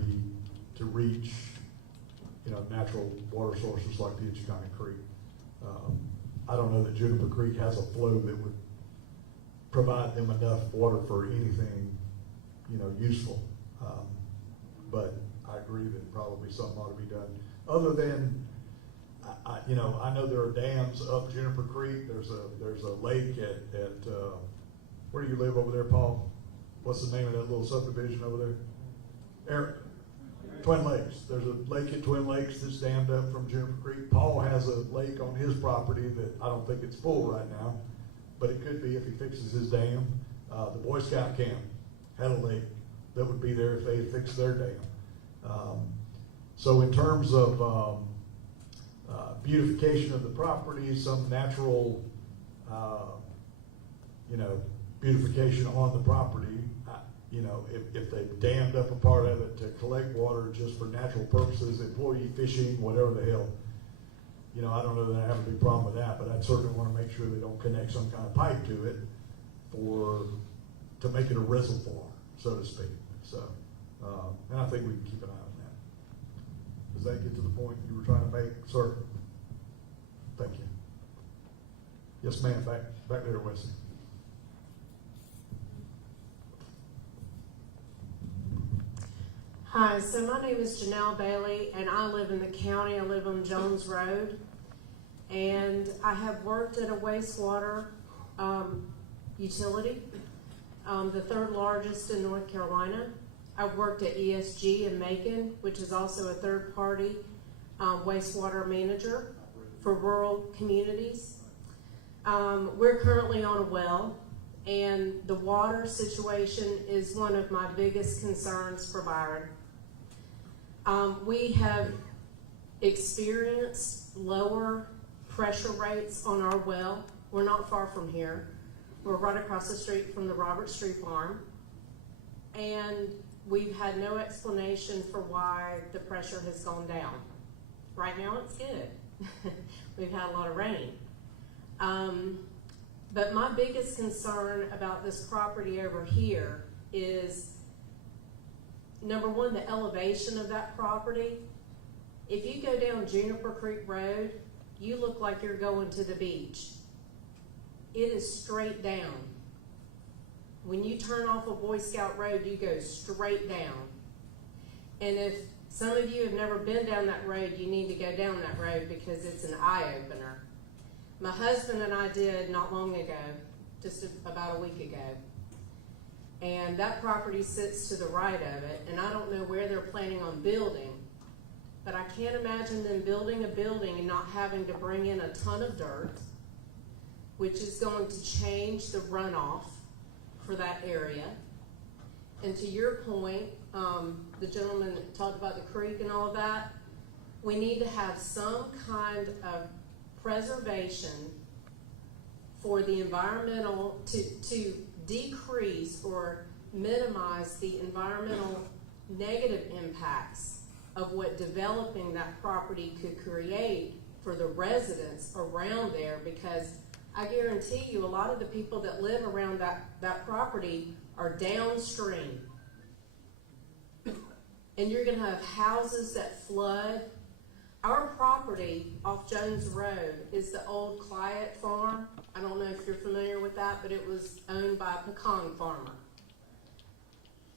to reach, natural water sources like the Itchcock Creek. I don't know that Juniper Creek has a flow that would provide them enough water for anything, useful. But I agree that probably something ought to be done. Other than, I know there are dams up Juniper Creek. There's a lake at where do you live over there, Paul? What's the name of that little subdivision over there? Twin Lakes. There's a lake at Twin Lakes that's dammed up from Juniper Creek. Paul has a lake on his property that I don't think it's full right now, but it could be if he fixes his dam. The Boy Scout camp had a lake that would be there if they had fixed their dam. So in terms of beautification of the property, some natural, beautification on the property, if they've dammed up a part of it to collect water just for natural purposes, employee fishing, whatever the hell, I don't know that I have a big problem with that, but I'd certainly want to make sure they don't connect some kind of pipe to it to make it a reservoir, so to speak. So, and I think we can keep an eye on that. Does that get to the point you were trying to make, sir? Thank you. Yes, ma'am, back there, Wesley. Hi, so my name is Janelle Bailey, and I live in the county. I live on Jones Road, and I have worked at a wastewater utility, the third largest in North Carolina. I've worked at ESG in Macon, which is also a third-party wastewater manager for rural communities. We're currently on a well, and the water situation is one of my biggest concerns for Byron. We have experienced lower pressure rates on our well. We're not far from here. We're right across the street from the Robert Street Farm. And we've had no explanation for why the pressure has gone down. Right now it's good. We've had a lot of rain. But my biggest concern about this property over here is, number one, the elevation of that property. If you go down Juniper Creek Road, you look like you're going to the beach. It is straight down. When you turn off a Boy Scout road, you go straight down. And if some of you have never been down that road, you need to go down that road because it's an eye-opener. My husband and I did not long ago, just about a week ago. And that property sits to the right of it, and I don't know where they're planning on building, but I can't imagine them building a building and not having to bring in a ton of dirt, which is going to change the runoff for that area. And to your point, the gentleman that talked about the creek and all of that, we need to have some kind of preservation for the environmental, to decrease or minimize the environmental negative impacts of what developing that property could create for the residents around there, because I guarantee you a lot of the people that live around that property are downstream. And you're going to have houses that flood. Our property off Jones Road is the old Clyde farm. I don't know if you're familiar with that, but it was owned by a pecan farmer.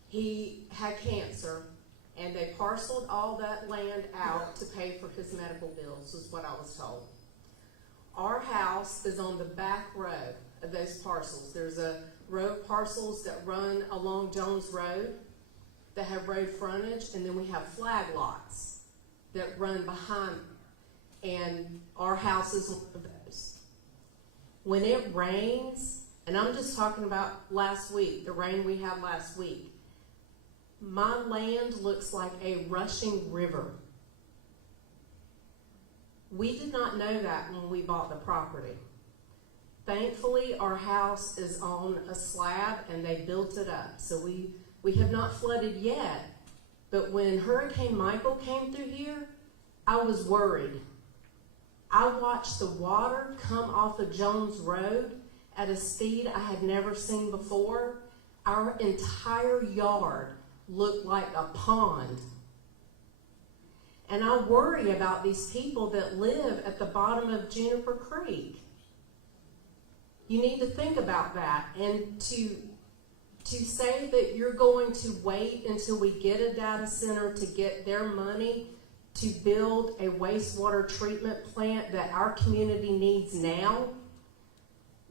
He had cancer, and they parceled all that land out to pay for his medical bills, is what I was told. Our house is on the back row of those parcels. There's a row of parcels that run along Jones Road that have road frontage, and then we have flag lots that run behind, and our house is one of those. When it rains, and I'm just talking about last week, the rain we had last week, my land looks like a rushing river. We did not know that when we bought the property. Thankfully, our house is on a slab and they built it up. So we have not flooded yet, but when Hurricane Michael came through here, I was worried. I watched the water come off of Jones Road at a speed I had never seen before. Our entire yard looked like a pond. And I worry about these people that live at the bottom of Juniper Creek. You need to think about that. And to say that you're going to wait until we get a data center to get their money to build a wastewater treatment plant that our community needs now,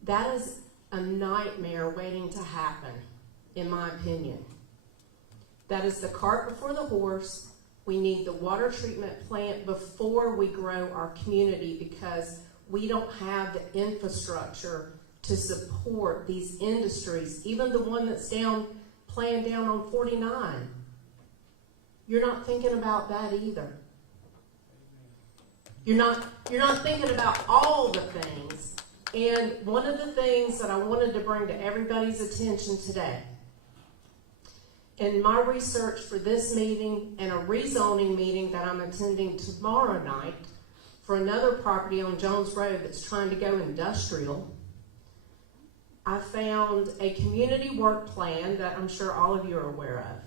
that is a nightmare waiting to happen, in my opinion. That is the cart before the horse. We need the water treatment plant before we grow our community, because we don't have the infrastructure to support these industries, even the one that's planned down on 49. You're not thinking about that either. You're not thinking about all the things. And one of the things that I wanted to bring to everybody's attention today, in my research for this meeting and a rezoning meeting that I'm attending tomorrow night for another property on Jones Road that's trying to go industrial, I found a community work plan that I'm sure all of you are aware of.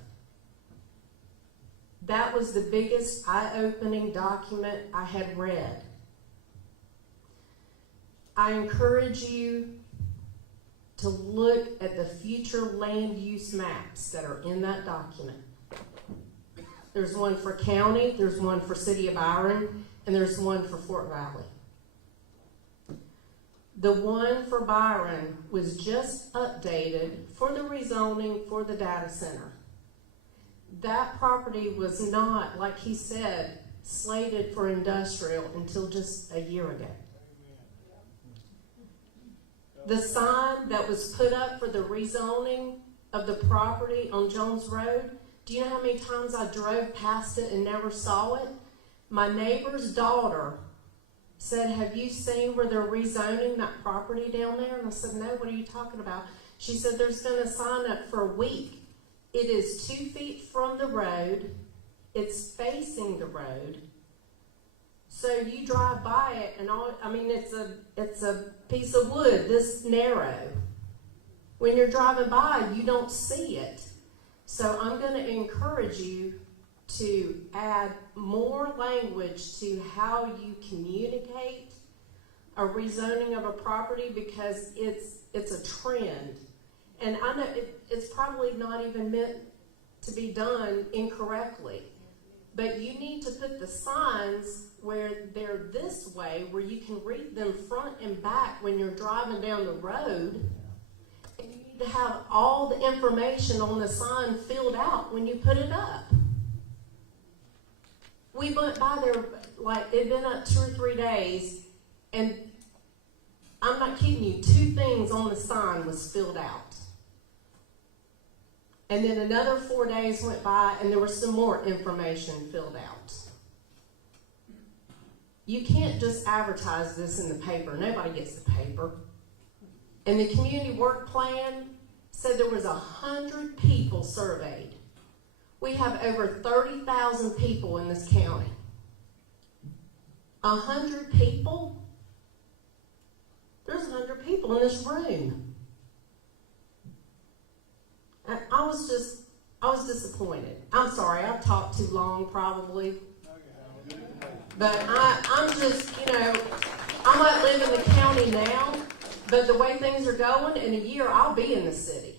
That was the biggest eye-opening document I had read. I encourage you to look at the future land use maps that are in that document. There's one for county, there's one for City of Byron, and there's one for Fort Valley. The one for Byron was just updated for the rezoning for the data center. That property was not, like he said, slated for industrial until just a year ago. The sign that was put up for the rezoning of the property on Jones Road, do you know how many times I drove past it and never saw it? My neighbor's daughter said, "Have you seen where they're rezoning that property down there?" And I said, "No, what are you talking about?" She said, "There's been a sign up for a week. It is 2 feet from the road. It's facing the road. So you drive by it and it's a piece of wood this narrow. When you're driving by, you don't see it." So I'm going to encourage you to add more language to how you communicate a rezoning of a property, because it's a trend. And I know it's probably not even meant to be done incorrectly. But you need to put the signs where they're this way, where you can read them front and back when you're driving down the road. And you need to have all the information on the sign filled out when you put it up. We went by there, like, it'd been up 2 or 3 days, and I'm not kidding you, 2 things on the sign was filled out. And then another 4 days went by, and there was some more information filled out. You can't just advertise this in the paper. Nobody gets the paper. And the community work plan said there was 100 people surveyed. We have over 30,000 people in this county. 100 people? There's 100 people in this room. And I was disappointed. I'm sorry, I've talked too long probably. But I'm just, I might live in the county now, but the way things are going, in a year I'll be in the city.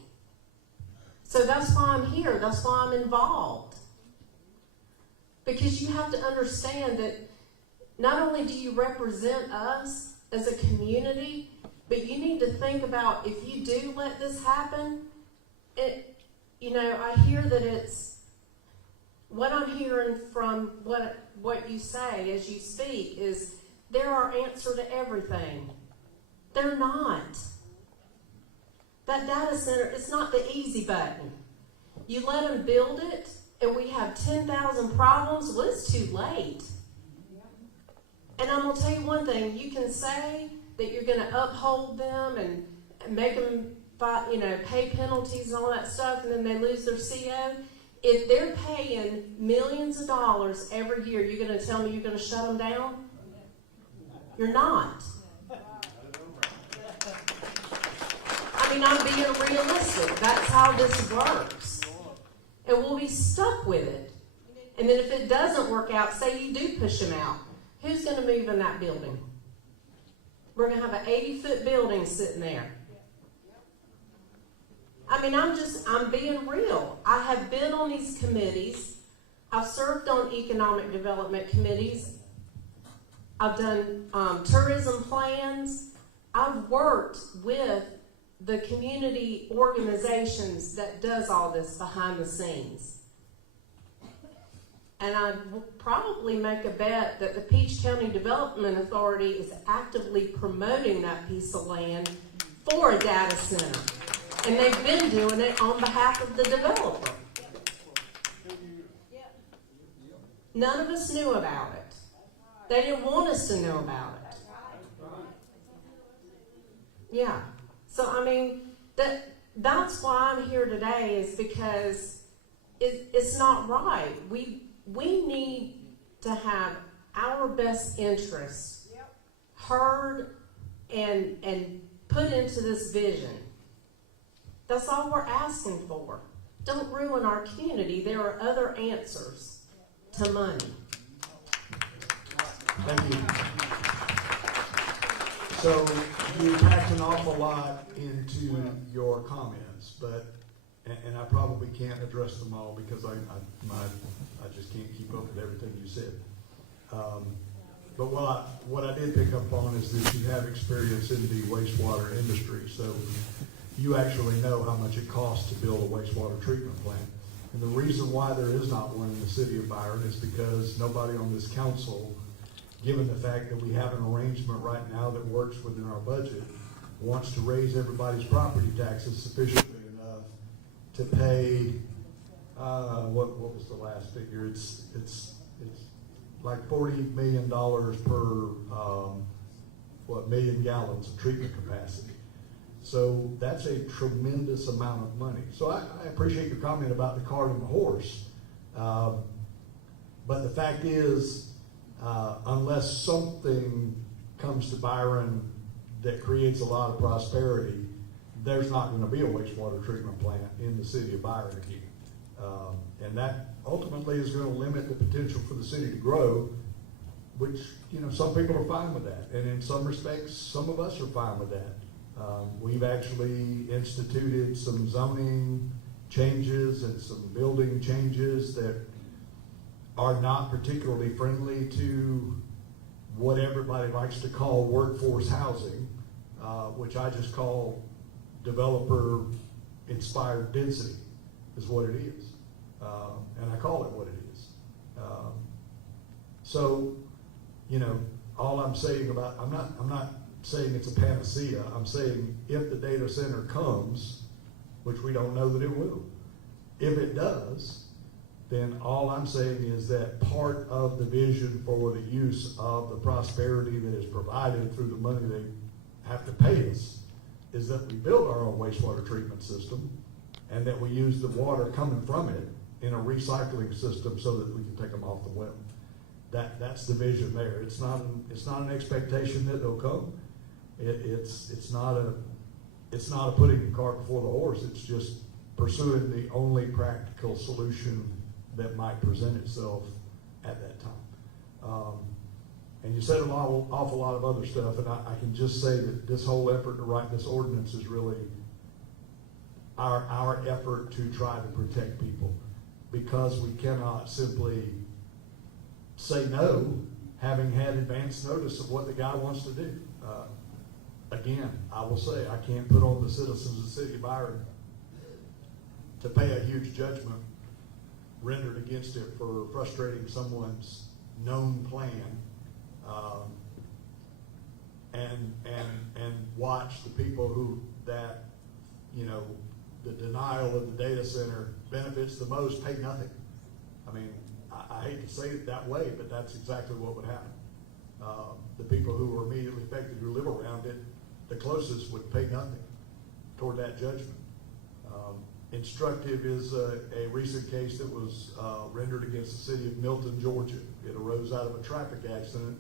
So that's why I'm here. That's why I'm involved. Because you have to understand that not only do you represent us as a community, but you need to think about if you do let this happen, I hear that it's, what I'm hearing from what you say as you speak is there are answers to everything. They're not. That data center, it's not the easy button. You let them build it, and we have 10,000 problems, well, it's too late. And I'm going to tell you one thing. You can say that you're going to uphold them and make them pay penalties and all that stuff, and then they lose their CO. If they're paying millions of dollars every year, you're going to tell me you're going to shut them down? You're not. I'm being realistic. That's how this works. And we'll be stuck with it. And then if it doesn't work out, say you do push them out, who's going to move in that building? We're going to have an 80-foot building sitting there. I'm being real. I have been on these committees. I've served on economic development committees. I've done tourism plans. I've worked with the community organizations that does all this behind the scenes. And I'd probably make a bet that the Peach County Development Authority is actively promoting that piece of land for a data center. And they've been doing it on behalf of the developer. None of us knew about it. They didn't want us to know about it. Yeah. So, that's why I'm here today, is because it's not right. We need to have our best interests heard and put into this vision. That's all we're asking for. Don't ruin our community. There are other answers to money. Thank you. So you packed an awful lot into your comments, and I probably can't address them all because I just can't keep up with everything you said. But what I did pick up on is that you have experience in the wastewater industry, so you actually know how much it costs to build a wastewater treatment plant. And the reason why there is not one in the city of Byron is because nobody on this council, given the fact that we have an arrangement right now that works within our budget, wants to raise everybody's property taxes sufficiently enough to pay, what was the last figure? It's like $40 million per, million gallons of treatment capacity. So that's a tremendous amount of money. So I appreciate your comment about the cart and the horse. But the fact is, unless something comes to Byron that creates a lot of prosperity, there's not going to be a wastewater treatment plant in the city of Byron again. And that ultimately is going to limit the potential for the city to grow, which, some people are fine with that. And in some respects, some of us are fine with that. We've actually instituted some zoning changes and some building changes that are not particularly friendly to what everybody likes to call workforce housing, which I just call developer-inspired density, is what it is. And I call it what it is. So, you know, all I'm saying about, I'm not saying it's a panacea. I'm saying if the data center comes, which we don't know that it will, if it does, then all I'm saying is that part of the vision for the use of the prosperity that is provided through the money they have to pay us is that we build our own wastewater treatment system and that we use the water coming from it in a recycling system so that we can take them off the well. That's the vision there. It's not an expectation that they'll come. It's not a putting the cart before the horse. It's just pursuing the only practical solution that might present itself at that time. And you said an awful lot of other stuff, and I can just say that this whole effort to write this ordinance is really our effort to try to protect people, because we cannot simply say no, having had advance notice of what the guy wants to do. Again, I will say, I can't put on the citizens of the city of Byron to pay a huge judgment rendered against it for frustrating someone's known plan, and watch the people who that, you know, the denial of the data center benefits the most pay nothing. I mean, I hate to say it that way, but that's exactly what would happen. The people who were immediately affected, who live around it, the closest, would pay nothing toward that judgment. Instructive is a recent case that was rendered against the city of Milton, Georgia. It arose out of a traffic accident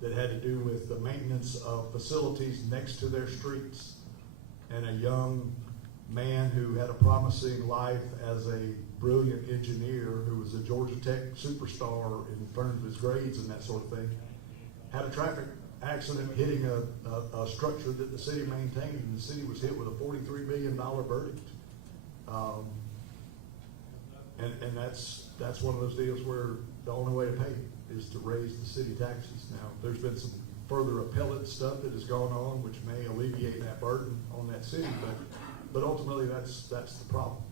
that had to do with the maintenance of facilities next to their streets. And a young man who had a promising life as a brilliant engineer, who was a Georgia Tech superstar in terms of his grades and that sort of thing, had a traffic accident hitting a structure that the city maintained, and the city was hit with a $43 million verdict. And that's one of those deals where the only way to pay is to raise the city taxes. Now, there's been some further appellate stuff that has gone on, which may alleviate that burden on that city, but ultimately that's the problem.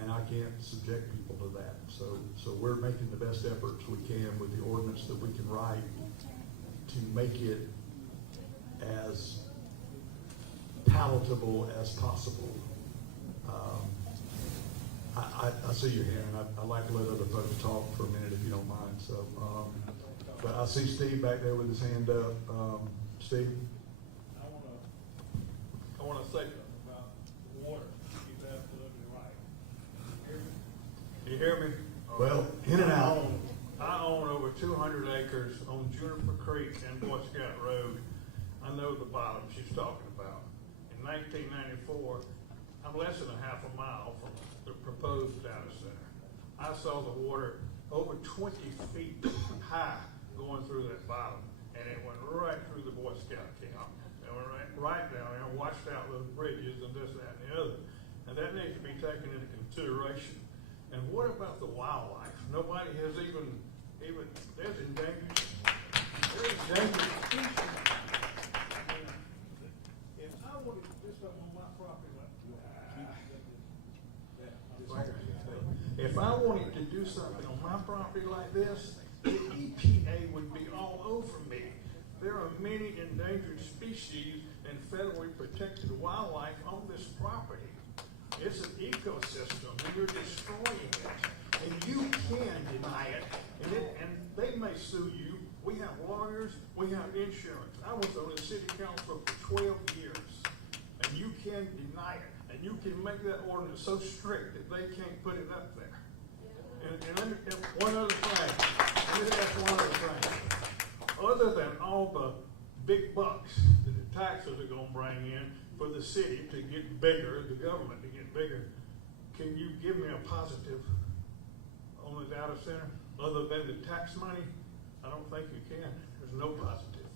And I can't subject people to that. So we're making the best efforts we can with the ordinance that we can write to make it as palatable as possible. I see your hand, and I'd like to let other folks talk for a minute if you don't mind. So, but I see Steve back there with his hand up. Steve? I want to say something about water. He's absolutely right. You hear me? Well, in and out. I own over 200 acres on Juniper Creek and Boy Scout Road. I know the bottom she's talking about. In 1994, I'm less than a half a mile from the proposed data center. I saw the water over 20 feet high going through that bottom, and it went right through the Boy Scout camp. It went right down there and washed out those bridges and this, that, and the other. And that needs to be taken into consideration. And what about the wildlife? Nobody has even there's endangered species. If I wanted to do something on my property if I wanted to do something on my property like this, the EPA would be all over me. There are many endangered species and federally protected wildlife on this property. It's an ecosystem, and you're destroying it. And you can deny it, and they may sue you. We have lawyers, we have insurance. I was on the city council for 12 years, and you can deny it, and you can make that ordinance so strict that they can't put it up there. And let me one other thing. Let me ask one other thing. Other than all the big bucks that the taxes are going to bring in for the city to get bigger, the government to get bigger, can you give me a positive on the data center other than the tax money? I don't think you can. There's no positive.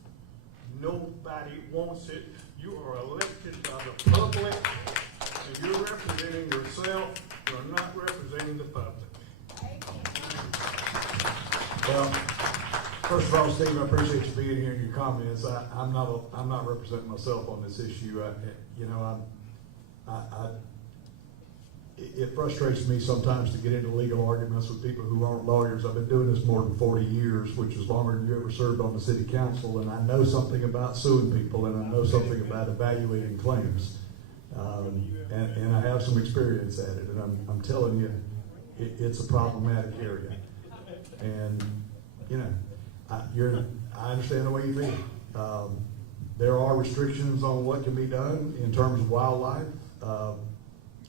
Nobody wants it. You are elected by the public, and you're representing yourself. You're not representing the public. Well, first of all, Steve, I appreciate you being here and your comments. I'm not representing myself on this issue. It frustrates me sometimes to get into legal arguments with people who aren't lawyers. I've been doing this more than 40 years, which is longer than you ever served on the city council, and I know something about suing people, and I know something about evaluating claims. And I have some experience at it, and I'm telling you, it's a problematic area. And, I understand the way you feel. There are restrictions on what can be done in terms of wildlife.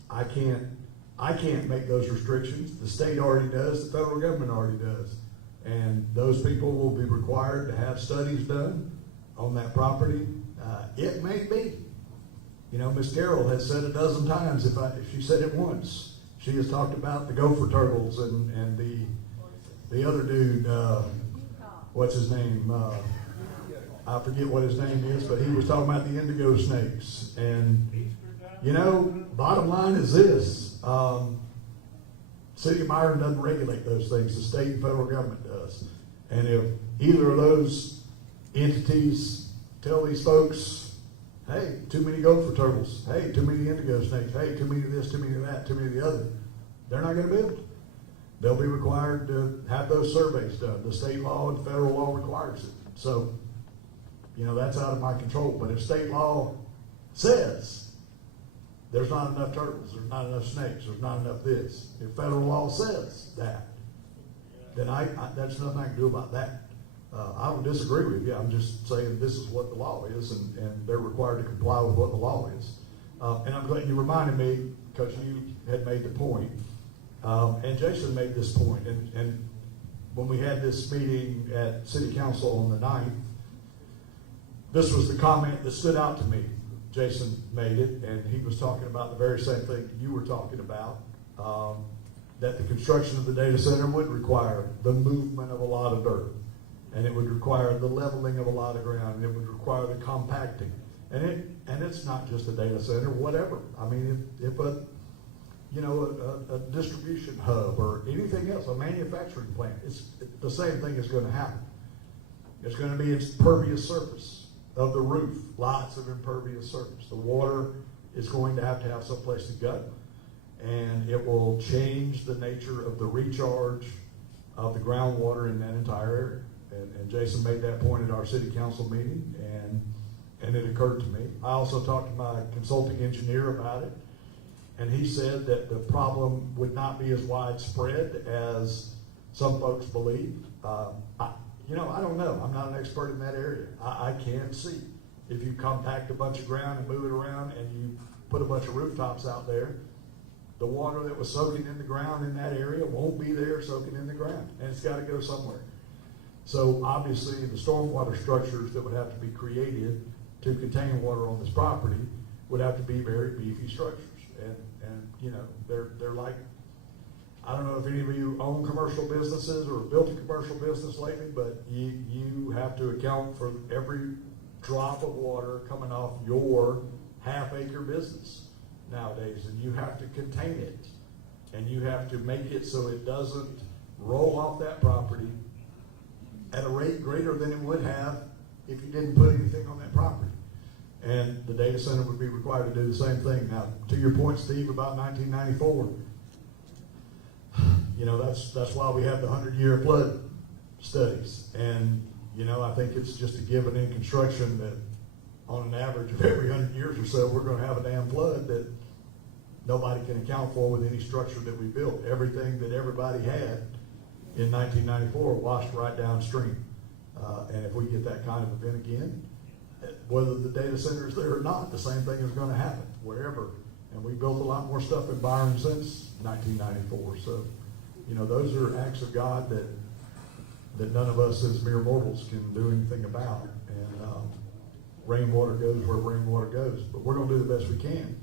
I can't make those restrictions. The state already does, the federal government already does. And those people will be required to have studies done on that property. It may be. Ms. Carroll has said a dozen times, if she said it once, she has talked about the gopher turtles and the other dude, what's his name? I forget what his name is, but he was talking about the indigo snakes. And, bottom line is this. City of Byron doesn't regulate those things. The state and federal government does. And if either of those entities tell these folks, hey, too many gopher turtles, hey, too many indigo snakes, hey, too many of this, too many of that, too many of the other, they're not going to build. They'll be required to have those surveys done. The state law and federal law requires it. So, that's out of my control. But if state law says there's not enough turtles, there's not enough snakes, there's not enough this, if federal law says that, then there's nothing I can do about that. I don't disagree with you. I'm just saying this is what the law is, and they're required to comply with what the law is. And I'm glad you reminded me, because you had made the point, and Jason made this point, and when we had this meeting at City Council on the 9th, this was the comment that stood out to me. Jason made it, and he was talking about the very same thing you were talking about, that the construction of the data center would require the movement of a lot of dirt, and it would require the leveling of a lot of ground, and it would require the compacting. And it's not just a data center, whatever. I mean, if a distribution hub or anything else, a manufacturing plant, the same thing is going to happen. It's going to be impervious surface of the roof, lots of impervious surface. The water is going to have some place to go, and it will change the nature of the recharge of the groundwater in that entire area. And Jason made that point at our city council meeting, and it occurred to me. I also talked to my consulting engineer about it, and he said that the problem would not be as widespread as some folks believe. I don't know. I'm not an expert in that area. I can't see. If you compact a bunch of ground and move it around and you put a bunch of rooftops out there, the water that was soaking in the ground in that area won't be there soaking in the ground, and it's got to go somewhere. So obviously the stormwater structures that would have to be created to contain water on this property would have to be very beefy structures. And they're like, I don't know if any of you own commercial businesses or built a commercial business lately, but you have to account for every drop of water coming off your half-acre business nowadays, and you have to contain it, and you have to make it so it doesn't roll off that property at a rate greater than it would have if you didn't put anything on that property. And the data center would be required to do the same thing. Now, to your point, Steve, about 1994, that's why we have the 100-year flood studies. And, I think it's just a given in construction that on an average of every 100 years or so, we're going to have a damn flood that nobody can account for with any structure that we built. Everything that everybody had in 1994 washed right downstream. And if we get that kind of event again, whether the data center is there or not, the same thing is going to happen wherever. And we built a lot more stuff in Byron since 1994. So, those are acts of God that none of us as mere mortals can do anything about. And rainwater goes where rainwater goes. But we're going to do the best we can.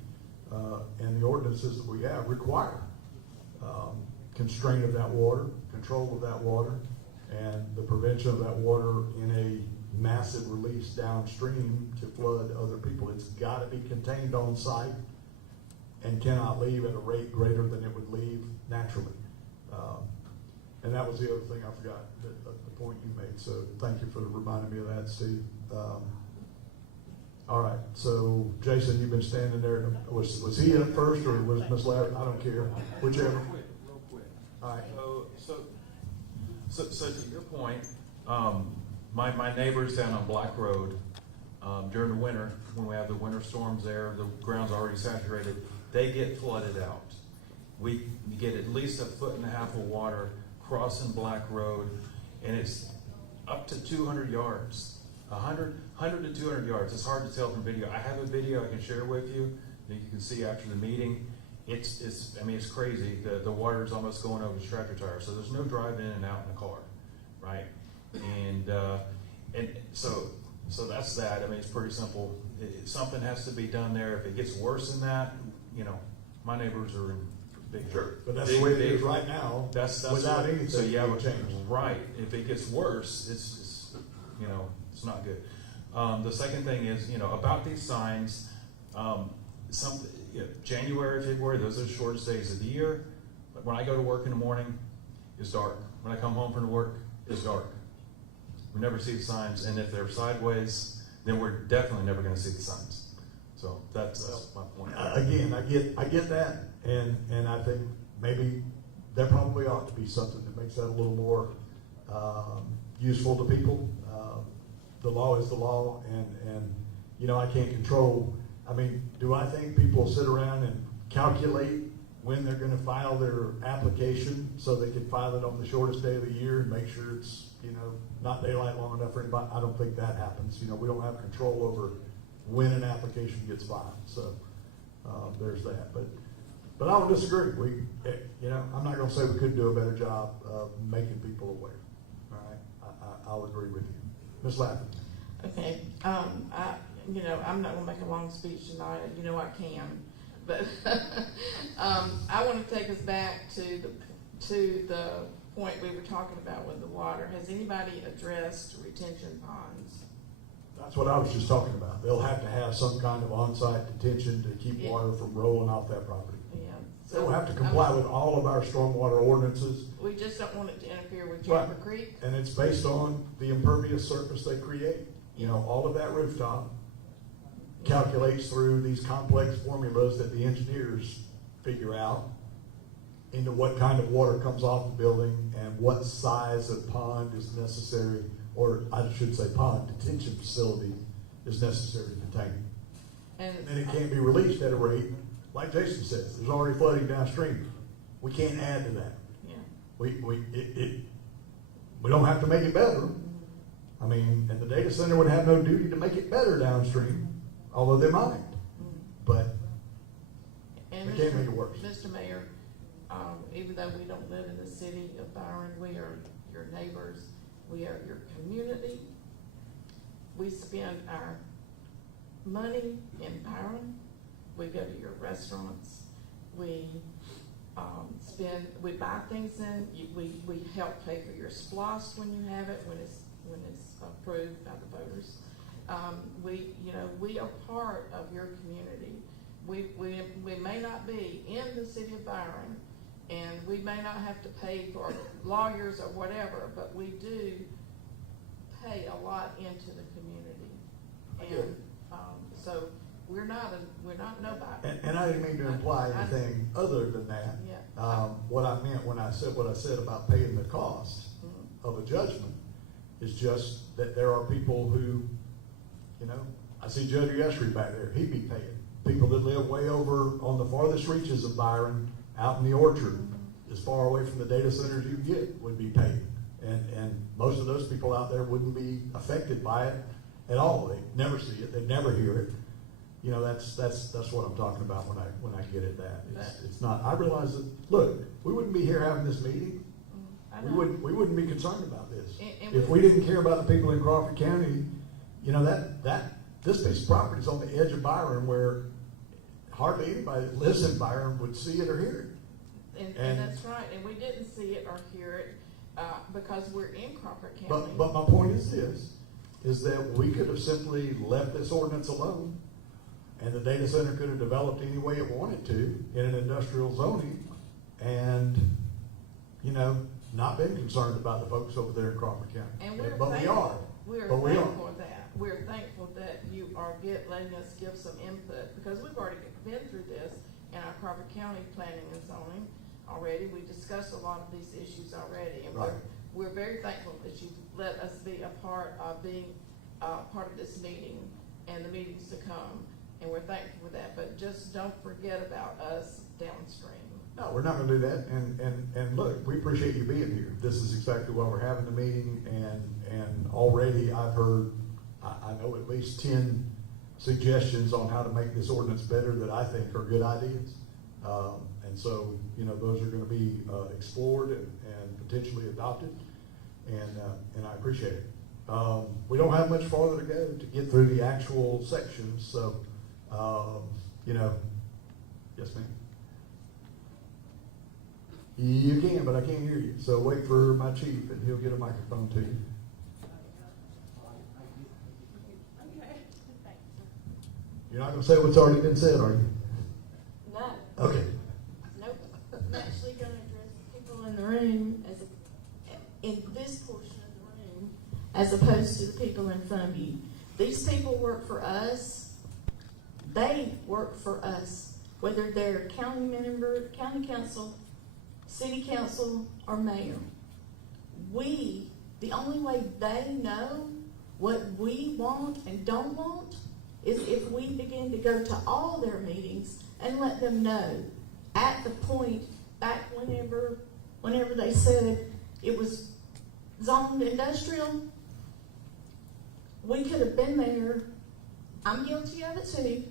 And the ordinances that we have require constraint of that water, control of that water, and the prevention of that water in a massive release downstream to flood other people. It's gotta be contained on site and cannot leave at a rate greater than it would leave naturally. And that was the other thing I forgot, the point you made, so thank you for reminding me of that, Steve. All right, so Jason, you've been standing there, was he up first or was Ms. Lavin? I don't care, whichever. Real quick. All right. So to your point, my neighbors down on Black Road, during the winter, when we have the winter storms there, the ground's already saturated, they get flooded out. We get at least 1.5 feet of water crossing Black Road, and it's up to 200 yards, 100 to 200 yards. It's hard to tell from video. I have a video I can share with you that you can see after the meeting. It's crazy. The water's almost going over the tractor tire, so there's no driving in and out in the car, right? And so that's that. I mean, it's pretty simple. Something has to be done there. If it gets worse than that, my neighbors are in big. Sure, but that's the way it is right now. That's without anything. So yeah, change. Right. If it gets worse, it's not good. The second thing is, about these signs. January, February, those are the shortest days of the year. But when I go to work in the morning, it's dark. When I come home from work, it's dark. We never see the signs, and if they're sideways, then we're definitely never going to see the signs. So that's my point. Again, I get that, and I think maybe there probably ought to be something that makes that a little more useful to people. The law is the law, and I can't control. I mean, do I think people sit around and calculate when they're going to file their application so they can file it on the shortest day of the year and make sure it's not daylight long enough for anybody? I don't think that happens. We don't have control over when an application gets filed. So there's that. But I don't disagree. I'm not going to say we couldn't do a better job of making people aware. All right, I'll agree with you, Ms. Lappin. Okay. I'm not going to make a long speech tonight. I can, but I want to take us back to the point we were talking about with the water. Has anybody addressed retention ponds? That's what I was just talking about. They'll have to have some kind of on-site detention to keep water from rolling off that property. Yeah. So They'll have to comply with all of our stormwater ordinances. We just don't want it to interfere with Chamber Creek. And it's based on the impervious surface they create. All of that rooftop calculates through these complex formulas that the engineers figure out into what kind of water comes off the building and what size of pond is necessary, or I should say pond detention facility is necessary to contain it. And it can't be released at a rate, like Jason says, there's already flooding downstream. We can't add to that. Yeah. We don't have to make it better. I mean, and the data center would have no duty to make it better downstream, although they might. But they can't make it worse. Mr. Mayor, even though we don't live in the city of Byron, we are your neighbors. We are your community. We spend our money in Byron. We go to your restaurants. We buy things in. We help pay for your SPLOST when you have it, when it's approved by the voters. We are part of your community. We may not be in the city of Byron, and we may not have to pay for lawyers or whatever, but we do pay a lot into the community. And so we're not nobody. And I didn't mean to imply anything other than that. Yeah. What I meant when I said what I said about paying the cost of a judgment is just that there are people who, I see Judge Yessery back there, he'd be paying. People that live way over on the farthest reaches of Byron, out in the orchard, as far away from the data centers you can get, would be paying. And most of those people out there wouldn't be affected by it at all. They never see it, they never hear it. That's what I'm talking about when I get at that. It's not. I realize that. Look, we wouldn't be here having this meeting. We wouldn't be concerned about this if we didn't care about the people in Crawford County. This piece of property is on the edge of Byron, where hardly anybody that lives in Byron would see it or hear it. And that's right. And we didn't see it or hear it because we're in Crawford County. But my point is this: is that we could have simply left this ordinance alone, and the data center could have developed any way it wanted to in an industrial zoning, and, you know, not been concerned about the folks over there in Crawford County. And we're But we thankful. are. We're But we are. thankful for that. We're thankful that you are letting us give some input, because we've already been through this in our Crawford County planning and zoning already. We discussed a lot of these issues already, and Right. we're very thankful that you let us be a part of being part of this meeting and the meetings to come. And we're thankful for that, but just don't forget about us downstream. No, we're not gonna do that, and look, we appreciate you being here. This is exactly why we're having the meeting, and already I've heard, I know at least 10 suggestions on how to make this ordinance better that I think are good ideas. And so, you know, those are gonna be explored and potentially adopted, and I appreciate it. We don't have much farther to go to get through the actual sections, so, you know, yes, ma'am? You can, but I can't hear you, so wait for my chief and he'll get a microphone to you. You're not gonna say what's already been said, are you? No. Okay. Nope. I'm actually going to address the people in the room in this portion of the room, as opposed to the people in front of you. These people work for us. They work for us, whether they're county member, county council, city council, or mayor. The only way they know what we want and don't want is if we begin to go to all their meetings and let them know at the point back whenever they said it was zoned industrial, we could have been there, I'm guilty of it too,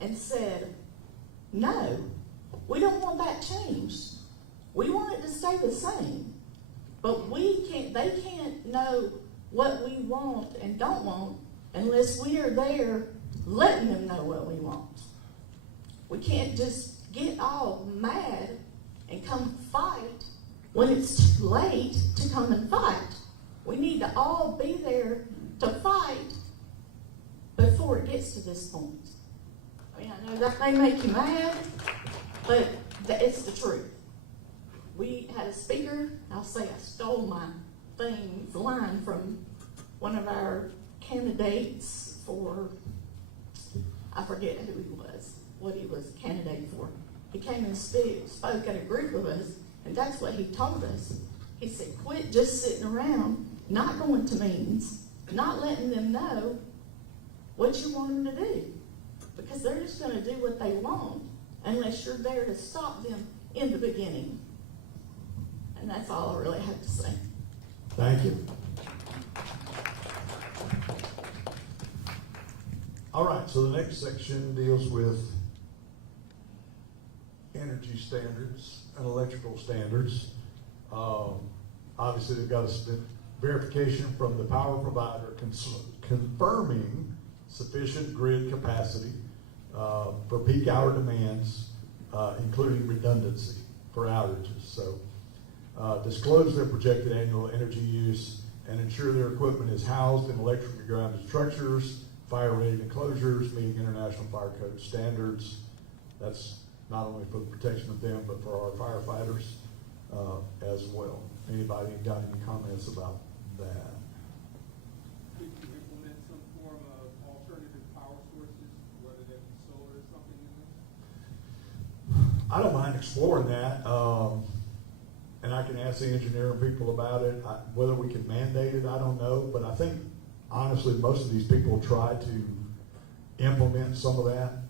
and said, no, we don't want that changed. We want it to stay the same. But they can't know what we want and don't want unless we are there letting them know what we want. We can't just get all mad and come fight when it's too late to come and fight. We need to all be there to fight before it gets to this point. I mean, I know that may make you mad, but it's the truth. We had a speaker, I'll say I stole my line from one of our candidates for, I forget who he was, what he was a candidate for. He came and spoke at a group of us, and that's what he told us. He said, quit just sitting around, not going to meetings, not letting them know what you want them to do. Because they're just going to do what they want unless you're there to stop them in the beginning. And that's all I really have to say. Thank you. All right, so the next section deals with energy standards and electrical standards. Obviously, they've got a verification from the power provider confirming sufficient grid capacity for peak hour demands, including redundancy for outages. So, disclose their projected annual energy use and ensure their equipment is housed in electrically grounded structures, fire-rated enclosures, meeting international fire code standards. That's not only for the protection of them, but for our firefighters as well. Anybody got any comments about that? Could you implement some form of alternative power sources, whether that be solar or something in this? I don't mind exploring that, and I can ask the engineering people about it. Whether we can mandate it, I don't know, but I think, honestly, most of these people try to implement some of that,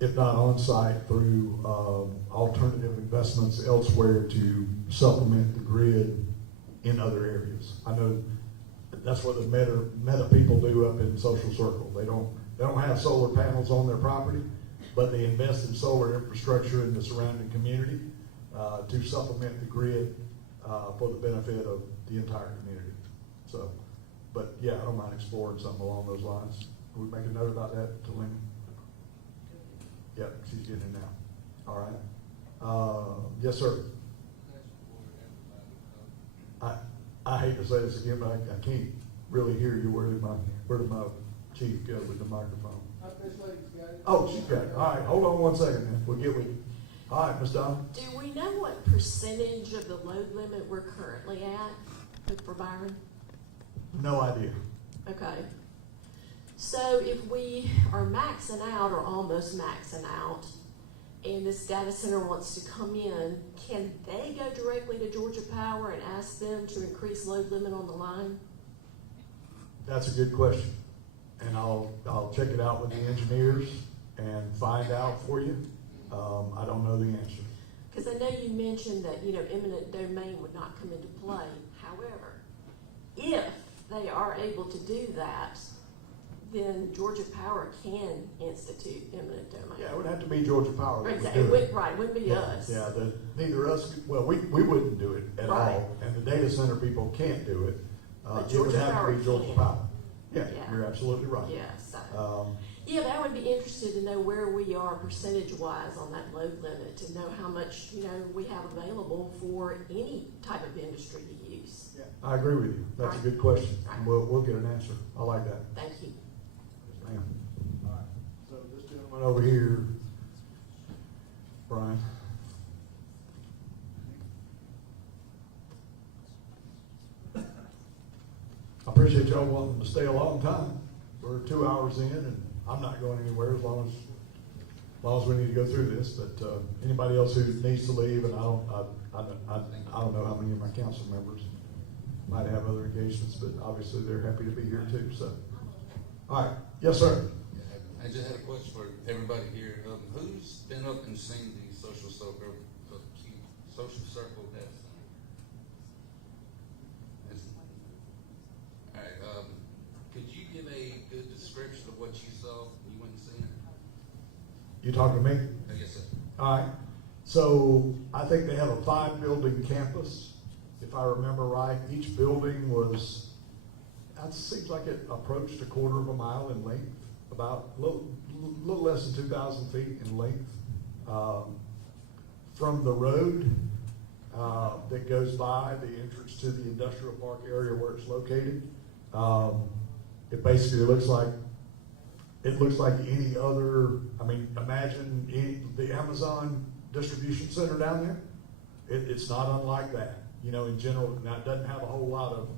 if not on-site, through alternative investments elsewhere to supplement the grid in other areas. I know that's what the meta people do up in Social Circle. They don't have solar panels on their property, but they invest in solar infrastructure in the surrounding community to supplement the grid for the benefit of the entire community. So, but yeah, I don't mind exploring something along those lines. Can we make a note about that to Lynn? Yep, she's getting it now. All right. Yes, sir. I hate to say this again, but I can't really hear you. Where did my chief go with the microphone? This lady's got it. Oh, she's got it. All right, hold on one second, man. We'll get with you. All right, Ms. Donna. Do we know what percentage of the load limit we're currently at for Byron? No idea. Okay. So if we are maxing out or almost maxing out, and this data center wants to come in, can they go directly to Georgia Power and ask them to increase load limit on the line? That's a good question. And I'll check it out with the engineers and find out for you. I don't know the answer. Because I know you mentioned that, eminent domain would not come into play. However, if they are able to do that, then Georgia Power can institute eminent domain. Yeah, it would have to be Georgia Power that would Exactly. do it. Right, it wouldn't be Yeah, us. Yeah, neither us, well, we wouldn't do it at Right. all, and the data center people can't do it. But It would Georgia have to Power be Georgia can. Power. Yeah, Yeah. you're absolutely right. Yeah, so. Yeah, but I would be interested to know where we are percentage-wise on that load limit, to know how much, we have available for any type of industry to use. Yeah, I agree with you. That's a Right. good question. Right. We'll get an answer. I like that. Thank you. Yes, ma'am. All right, so this gentleman over here, Brian. I appreciate y'all wanting to stay a long time. We're 2 hours in, and I'm not going anywhere as long as we need to go through this. But anybody else who needs to leave, and I don't know how many of my council members might have other engagements, but obviously they're happy to be here too. So, all right, yes, sir. I just had a question for everybody here. Who's been up and seen the social circle data center? All right. Could you give a good description of what you saw when you went and seen it? You talking to me? Yes, sir. All right. So I think they have a 5-building campus, if I remember right. Each building was, it seems like it approached a quarter of a mile in length, about a little less than 2,000 feet in length. From the road that goes by the entrance to the industrial park area where it's located, it basically looks like any other. I mean, imagine the Amazon distribution center down there. It's not unlike that. In general, now it doesn't have a whole lot of,